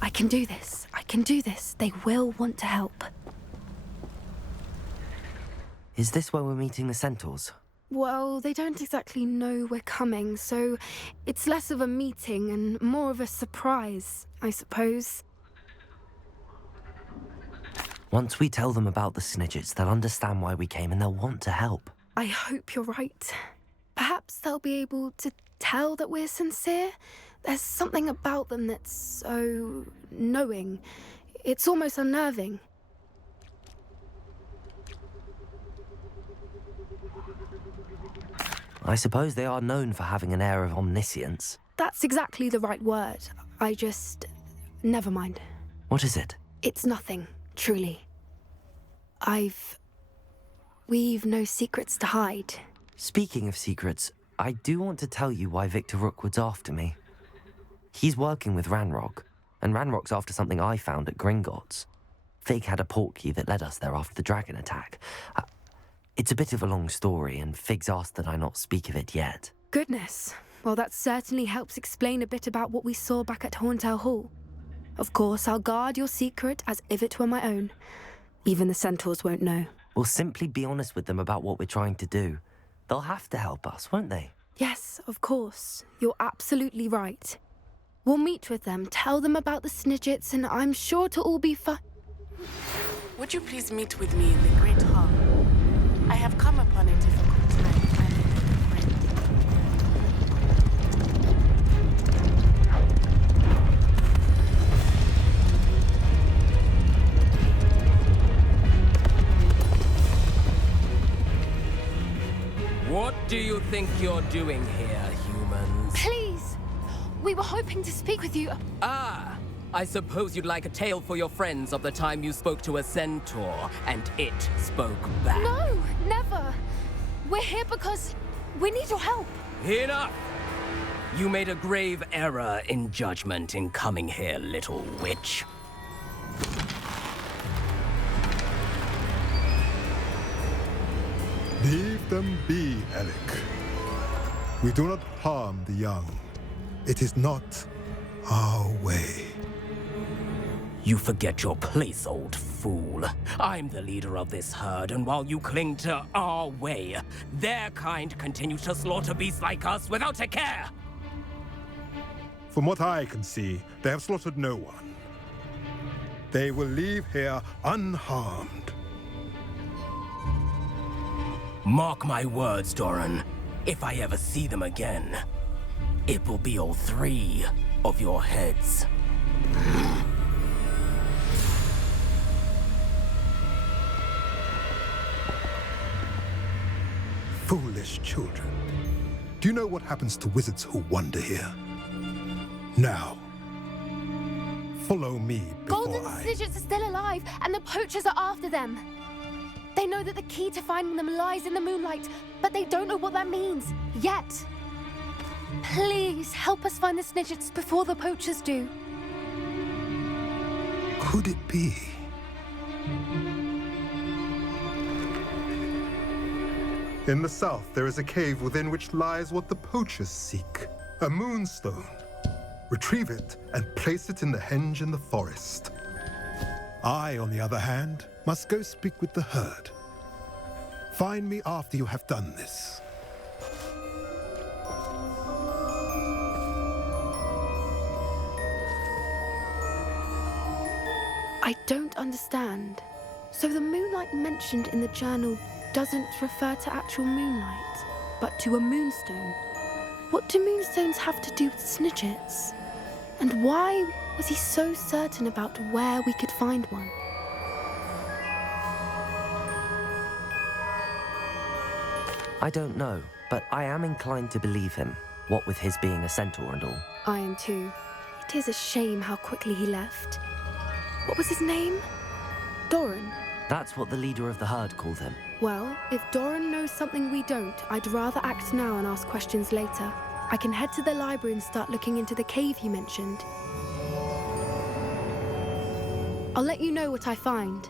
I can do this. I can do this. They will want to help. Is this where we're meeting the Centaurs? Well, they don't exactly know we're coming, so it's less of a meeting and more of a surprise, I suppose. Once we tell them about the Snidgets, they'll understand why we came and they'll want to help. I hope you're right. Perhaps they'll be able to tell that we're sincere. There's something about them that's so knowing. It's almost unnerving. I suppose they are known for having an air of omniscience. That's exactly the right word. I just... never mind. What is it? It's nothing, truly. We've no secrets to hide. Speaking of secrets, I do want to tell you why Victor Rookwood's after me. He's working with Ranrock, and Ranrock's after something I found at Gringotts. Fig had a portkey that led us there after the dragon attack. It's a bit of a long story, and Fig's asked that I not speak of it yet. Goodness. Well, that certainly helps explain a bit about what we saw back at Horntail Hall. Of course, I'll guard your secret as if it were my own. Even the Centaurs won't know. We'll simply be honest with them about what we're trying to do. They'll have to help us, won't they? Yes, of course. You're absolutely right. We'll meet with them, tell them about the Snidgets, and I'm sure to all be fine. Would you please meet with me in the Great Hall? I have come upon a difficult time finding a friend. What do you think you're doing here, humans? Please! We were hoping to speak with you. Ah! I suppose you'd like a tale for your friends of the time you spoke to a centaur, and it spoke back. No, never. We're here because we need your help. Enough! You made a grave error in judgment in coming here, little witch. Leave them be, Alec. We do not harm the young. It is not our way. You forget your place, old fool. I'm the leader of this herd, and while you cling to our way, their kind continue to slaughter beasts like us without a care. From what I can see, they have slaughtered no one. They will leave here unharmed. Mark my words, Doran. If I ever see them again, it will be all 3 of your heads. Foolish children. Do you know what happens to wizards who wander here? Now, follow me before Golden Snidgets are still alive, and the poachers are after them. They know that the key to finding them lies in the moonlight, but they don't know what that means, yet. Please, help us find the Snidgets before the poachers do. Could it be? In the south, there is a cave within which lies what the poachers seek. A moonstone. Retrieve it and place it in the henge in the forest. I, on the other hand, must go speak with the herd. Find me after you have done this. I don't understand. So the moonlight mentioned in the journal doesn't refer to actual moonlight, but to a moonstone. What do moonstones have to do with Snidgets? And why was he so certain about where we could find one? I don't know, but I am inclined to believe him, what with his being a centaur and all. I am too. It is a shame how quickly he left. What was his name? Doran? That's what the leader of the herd called him. Well, if Doran knows something we don't, I'd rather act now and ask questions later. I can head to the library and start looking into the cave you mentioned. I'll let you know what I find.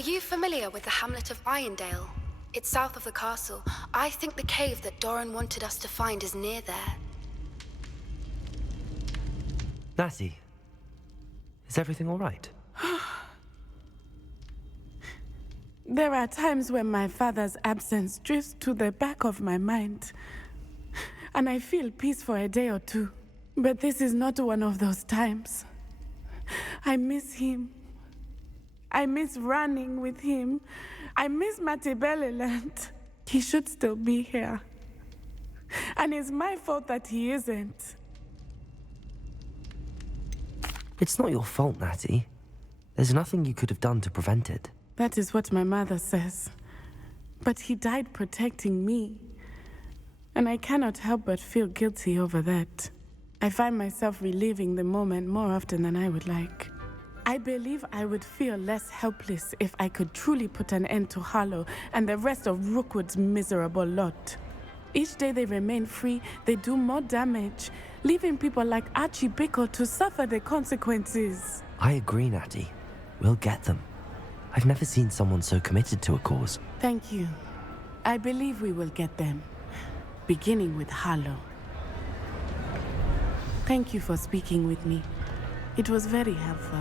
Are you familiar with the hamlet of Irondale? It's south of the castle. I think the cave that Doran wanted us to find is near there. Natty, is everything all right? There are times when my father's absence drifts to the back of my mind, and I feel peace for a day or two. But this is not one of those times. I miss him. I miss running with him. I miss Matebeleland. He should still be here. And it's my fault that he isn't. It's not your fault, Natty. There's nothing you could have done to prevent it. That is what my mother says. But he died protecting me. And I cannot help but feel guilty over that. I find myself reliving the moment more often than I would like. I believe I would feel less helpless if I could truly put an end to Harlow and the rest of Rookwood's miserable lot. Each day they remain free, they do more damage, leaving people like Archie Bickle to suffer the consequences. I agree, Natty. We'll get them. I've never seen someone so committed to a cause. Thank you. I believe we will get them, beginning with Harlow. Thank you for speaking with me. It was very helpful.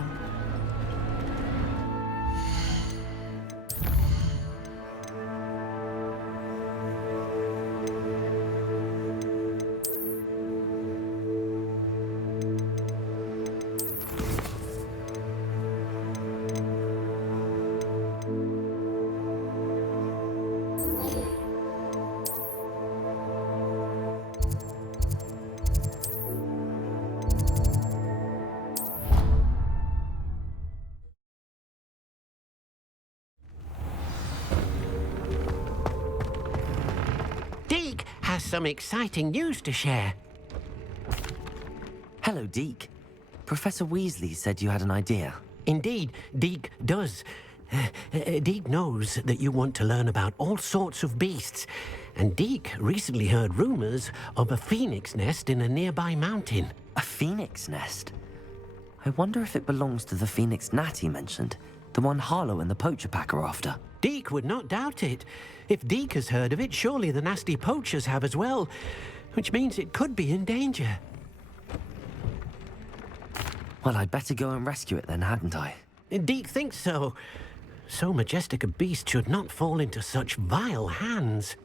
Some exciting news to share. Hello, Deke. Professor Weasley said you had an idea. Indeed, Deke does. Deke knows that you want to learn about all sorts of beasts, and Deke recently heard rumors of a phoenix nest in a nearby mountain. A phoenix nest? I wonder if it belongs to the phoenix Natty mentioned, the one Harlow and the poacher pack are after. Deke would not doubt it. If Deke has heard of it, surely the nasty poachers have as well, which means it could be in danger. Well, I'd better go and rescue it then, hadn't I? Deke thinks so. So majestic a beast should not fall into such vile hands.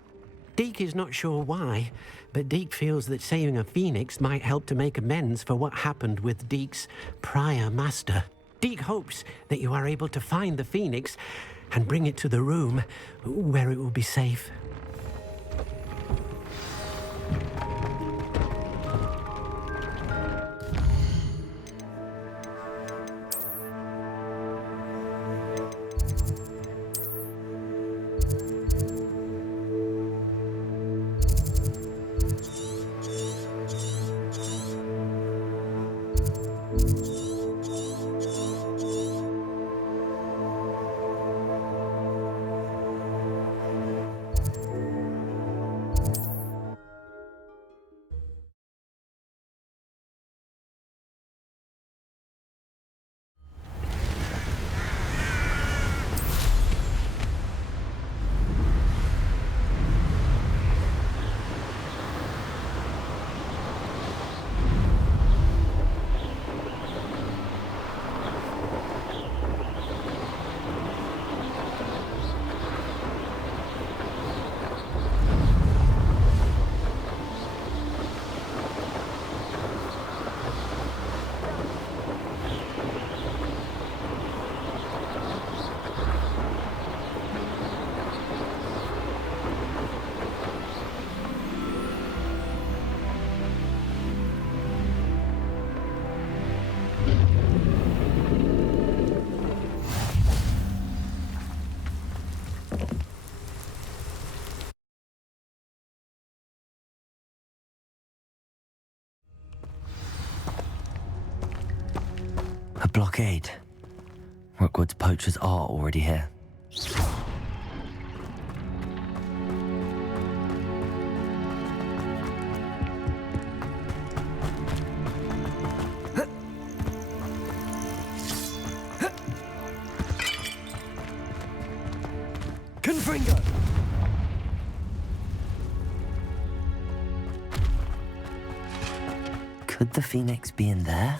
Deke is not sure why, but Deke feels that saving a phoenix might help to make amends for what happened with Deke's prior master. Deke hopes that you are able to find the phoenix and bring it to the room where it will be safe. A blockade. Rookwood's poachers are already here. Confringo! Could the Phoenix be in there?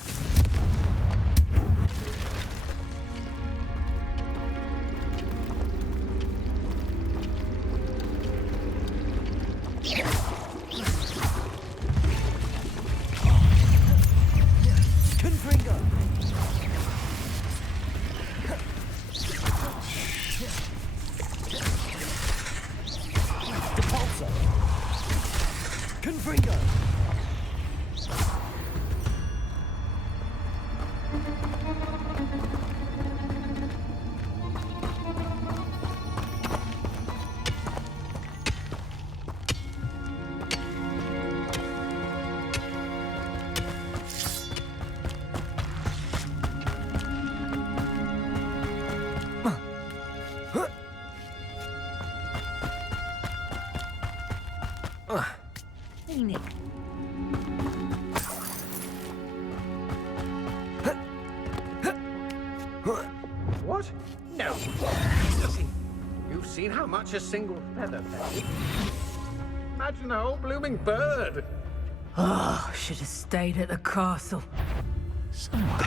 Confringo! Depulso! Confringo! Phoenix. What? No. You've seen how much a single feather pays. Imagine a whole blooming bird. Oh, should have stayed at the castle. Someone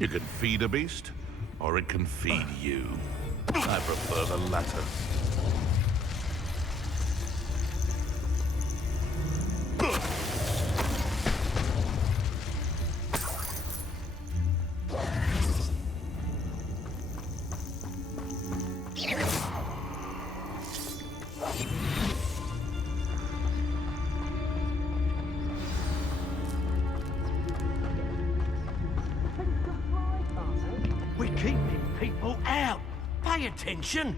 You can feed a beast, or it can feed you. I prefer the latter. We're keeping people out. Pay attention.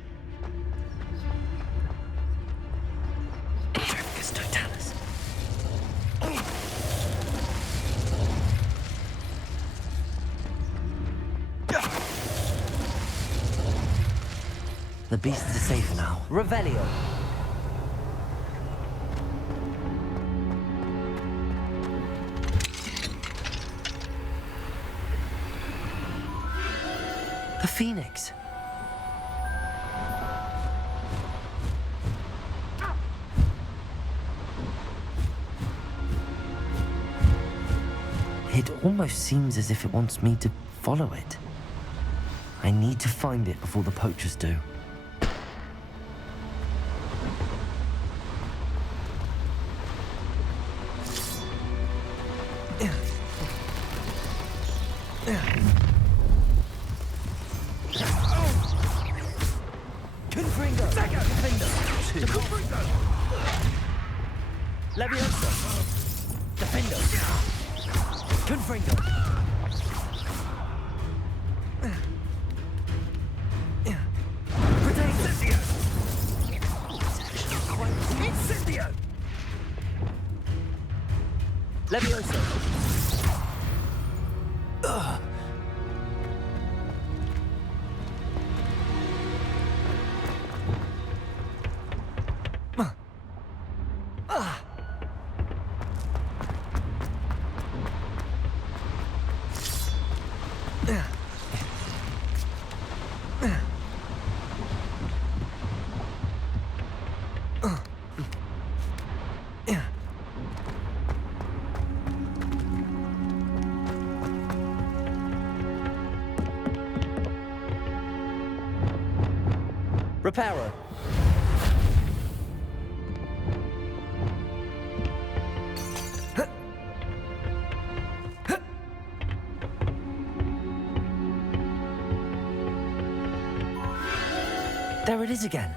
The beasts are safe now. Revelio. The Phoenix. It almost seems as if it wants me to follow it. I need to find it before the poachers do. Confringo! Confringo! Levioso! Defendo! Confringo! Incendio! Incendio! Levioso! Reparo. There it is again.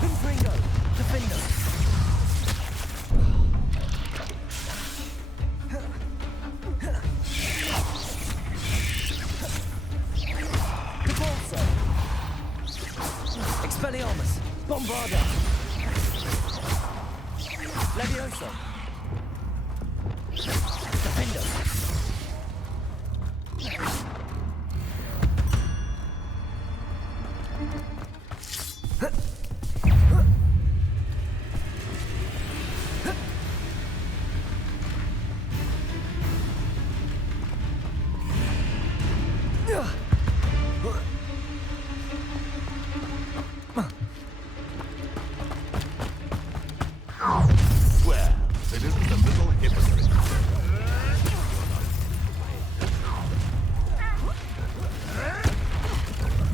Confringo! Defendo! Bombarda! Levioso! Defender! Well, it isn't a little hypocrite.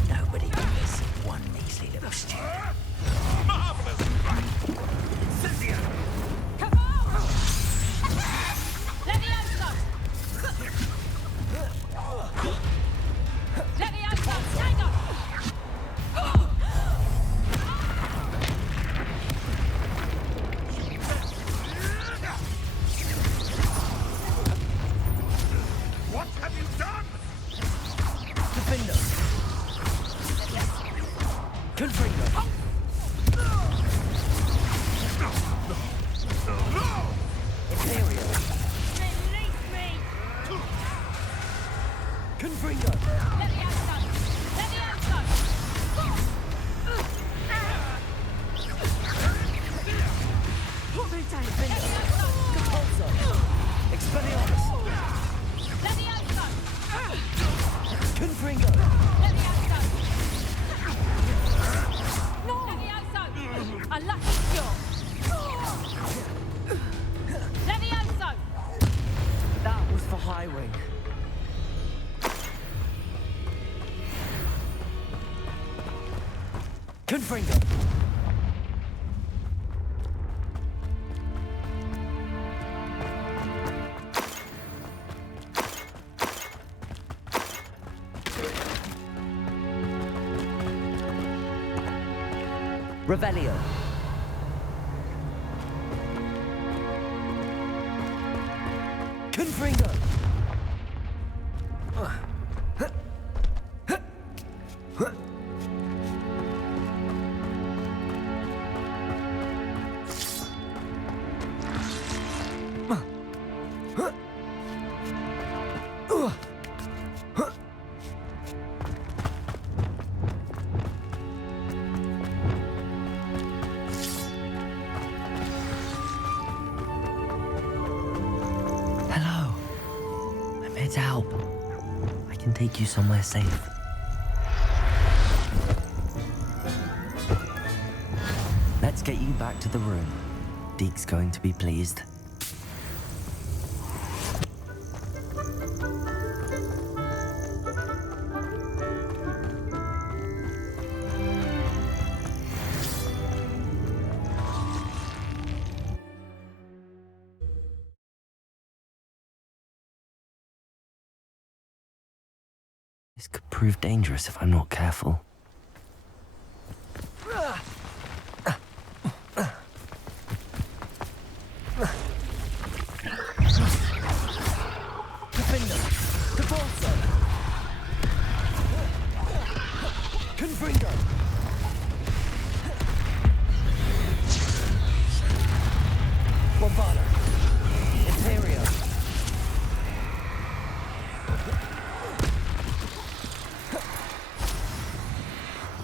Nobody cares. One measly little stew. Marvelous! Cynthia! Levioso! Levioso, stand up! What have you done? Defender! Confringo! Imperial! Release me! Confringo! Levioso! Levioso! Put me down! Defender! Compulso! Expelliarmus! Levioso! Confringo! Levioso! No! Levioso! A lucky cure! Levioso! That was for High Wing. Confringo! Revelio. Confringo. Hello. I'm here to help. I can take you somewhere safe. Let's get you back to the room. Deke's going to be pleased. This could prove dangerous if I'm not careful. Defender. Compulso. Confringo. Bombarda. Imperio.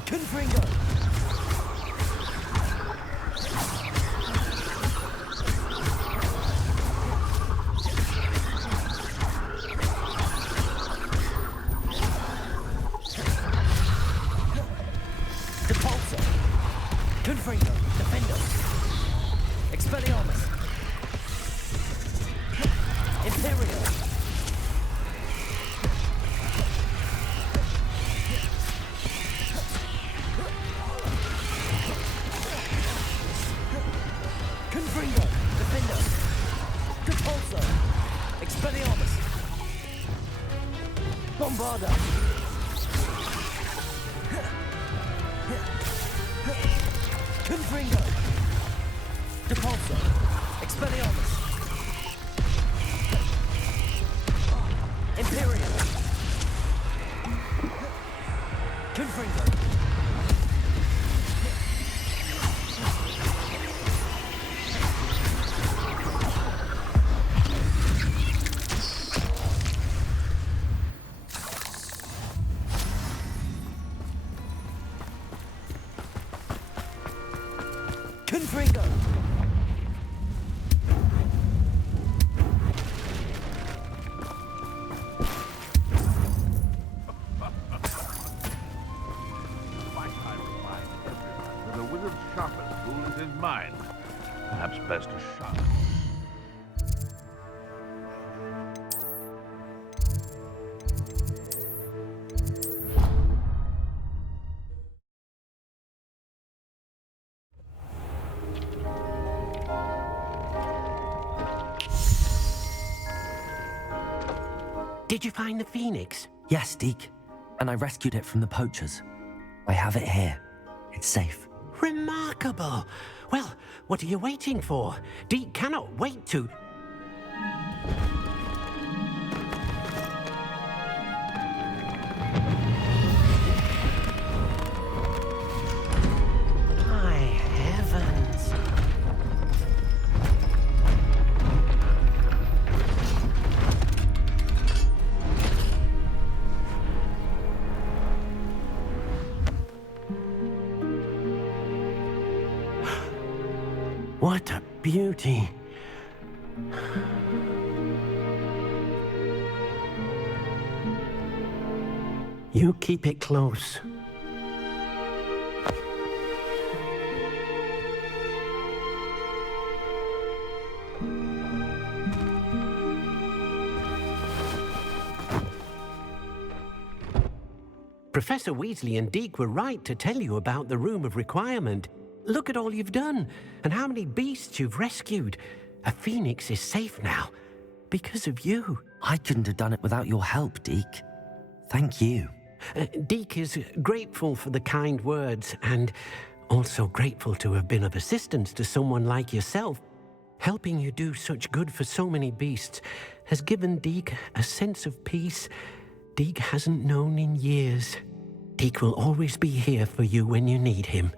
Confringo. Depulso. Confringo. Defender. Expelliarmus. Imperio. Confringo. Defender. Depulso. Expelliarmus. Bombarda. Confringo. Depulso. Expelliarmus. Imperio. Confringo. Confringo! The wizard's sharpest tool is his mind. Perhaps best to shut. Did you find the phoenix? Yes, Deke. And I rescued it from the poachers. I have it here. It's safe. Remarkable. Well, what are you waiting for? Deke cannot wait to... My heavens. What a beauty. You keep it close. Professor Weasley and Deke were right to tell you about the Room of Requirement. Look at all you've done, and how many beasts you've rescued. A phoenix is safe now, because of you. I couldn't have done it without your help, Deke. Thank you. Deke is grateful for the kind words, and also grateful to have been of assistance to someone like yourself. Helping you do such good for so many beasts has given Deke a sense of peace Deke hasn't known in years. Deke will always be here for you when you need him.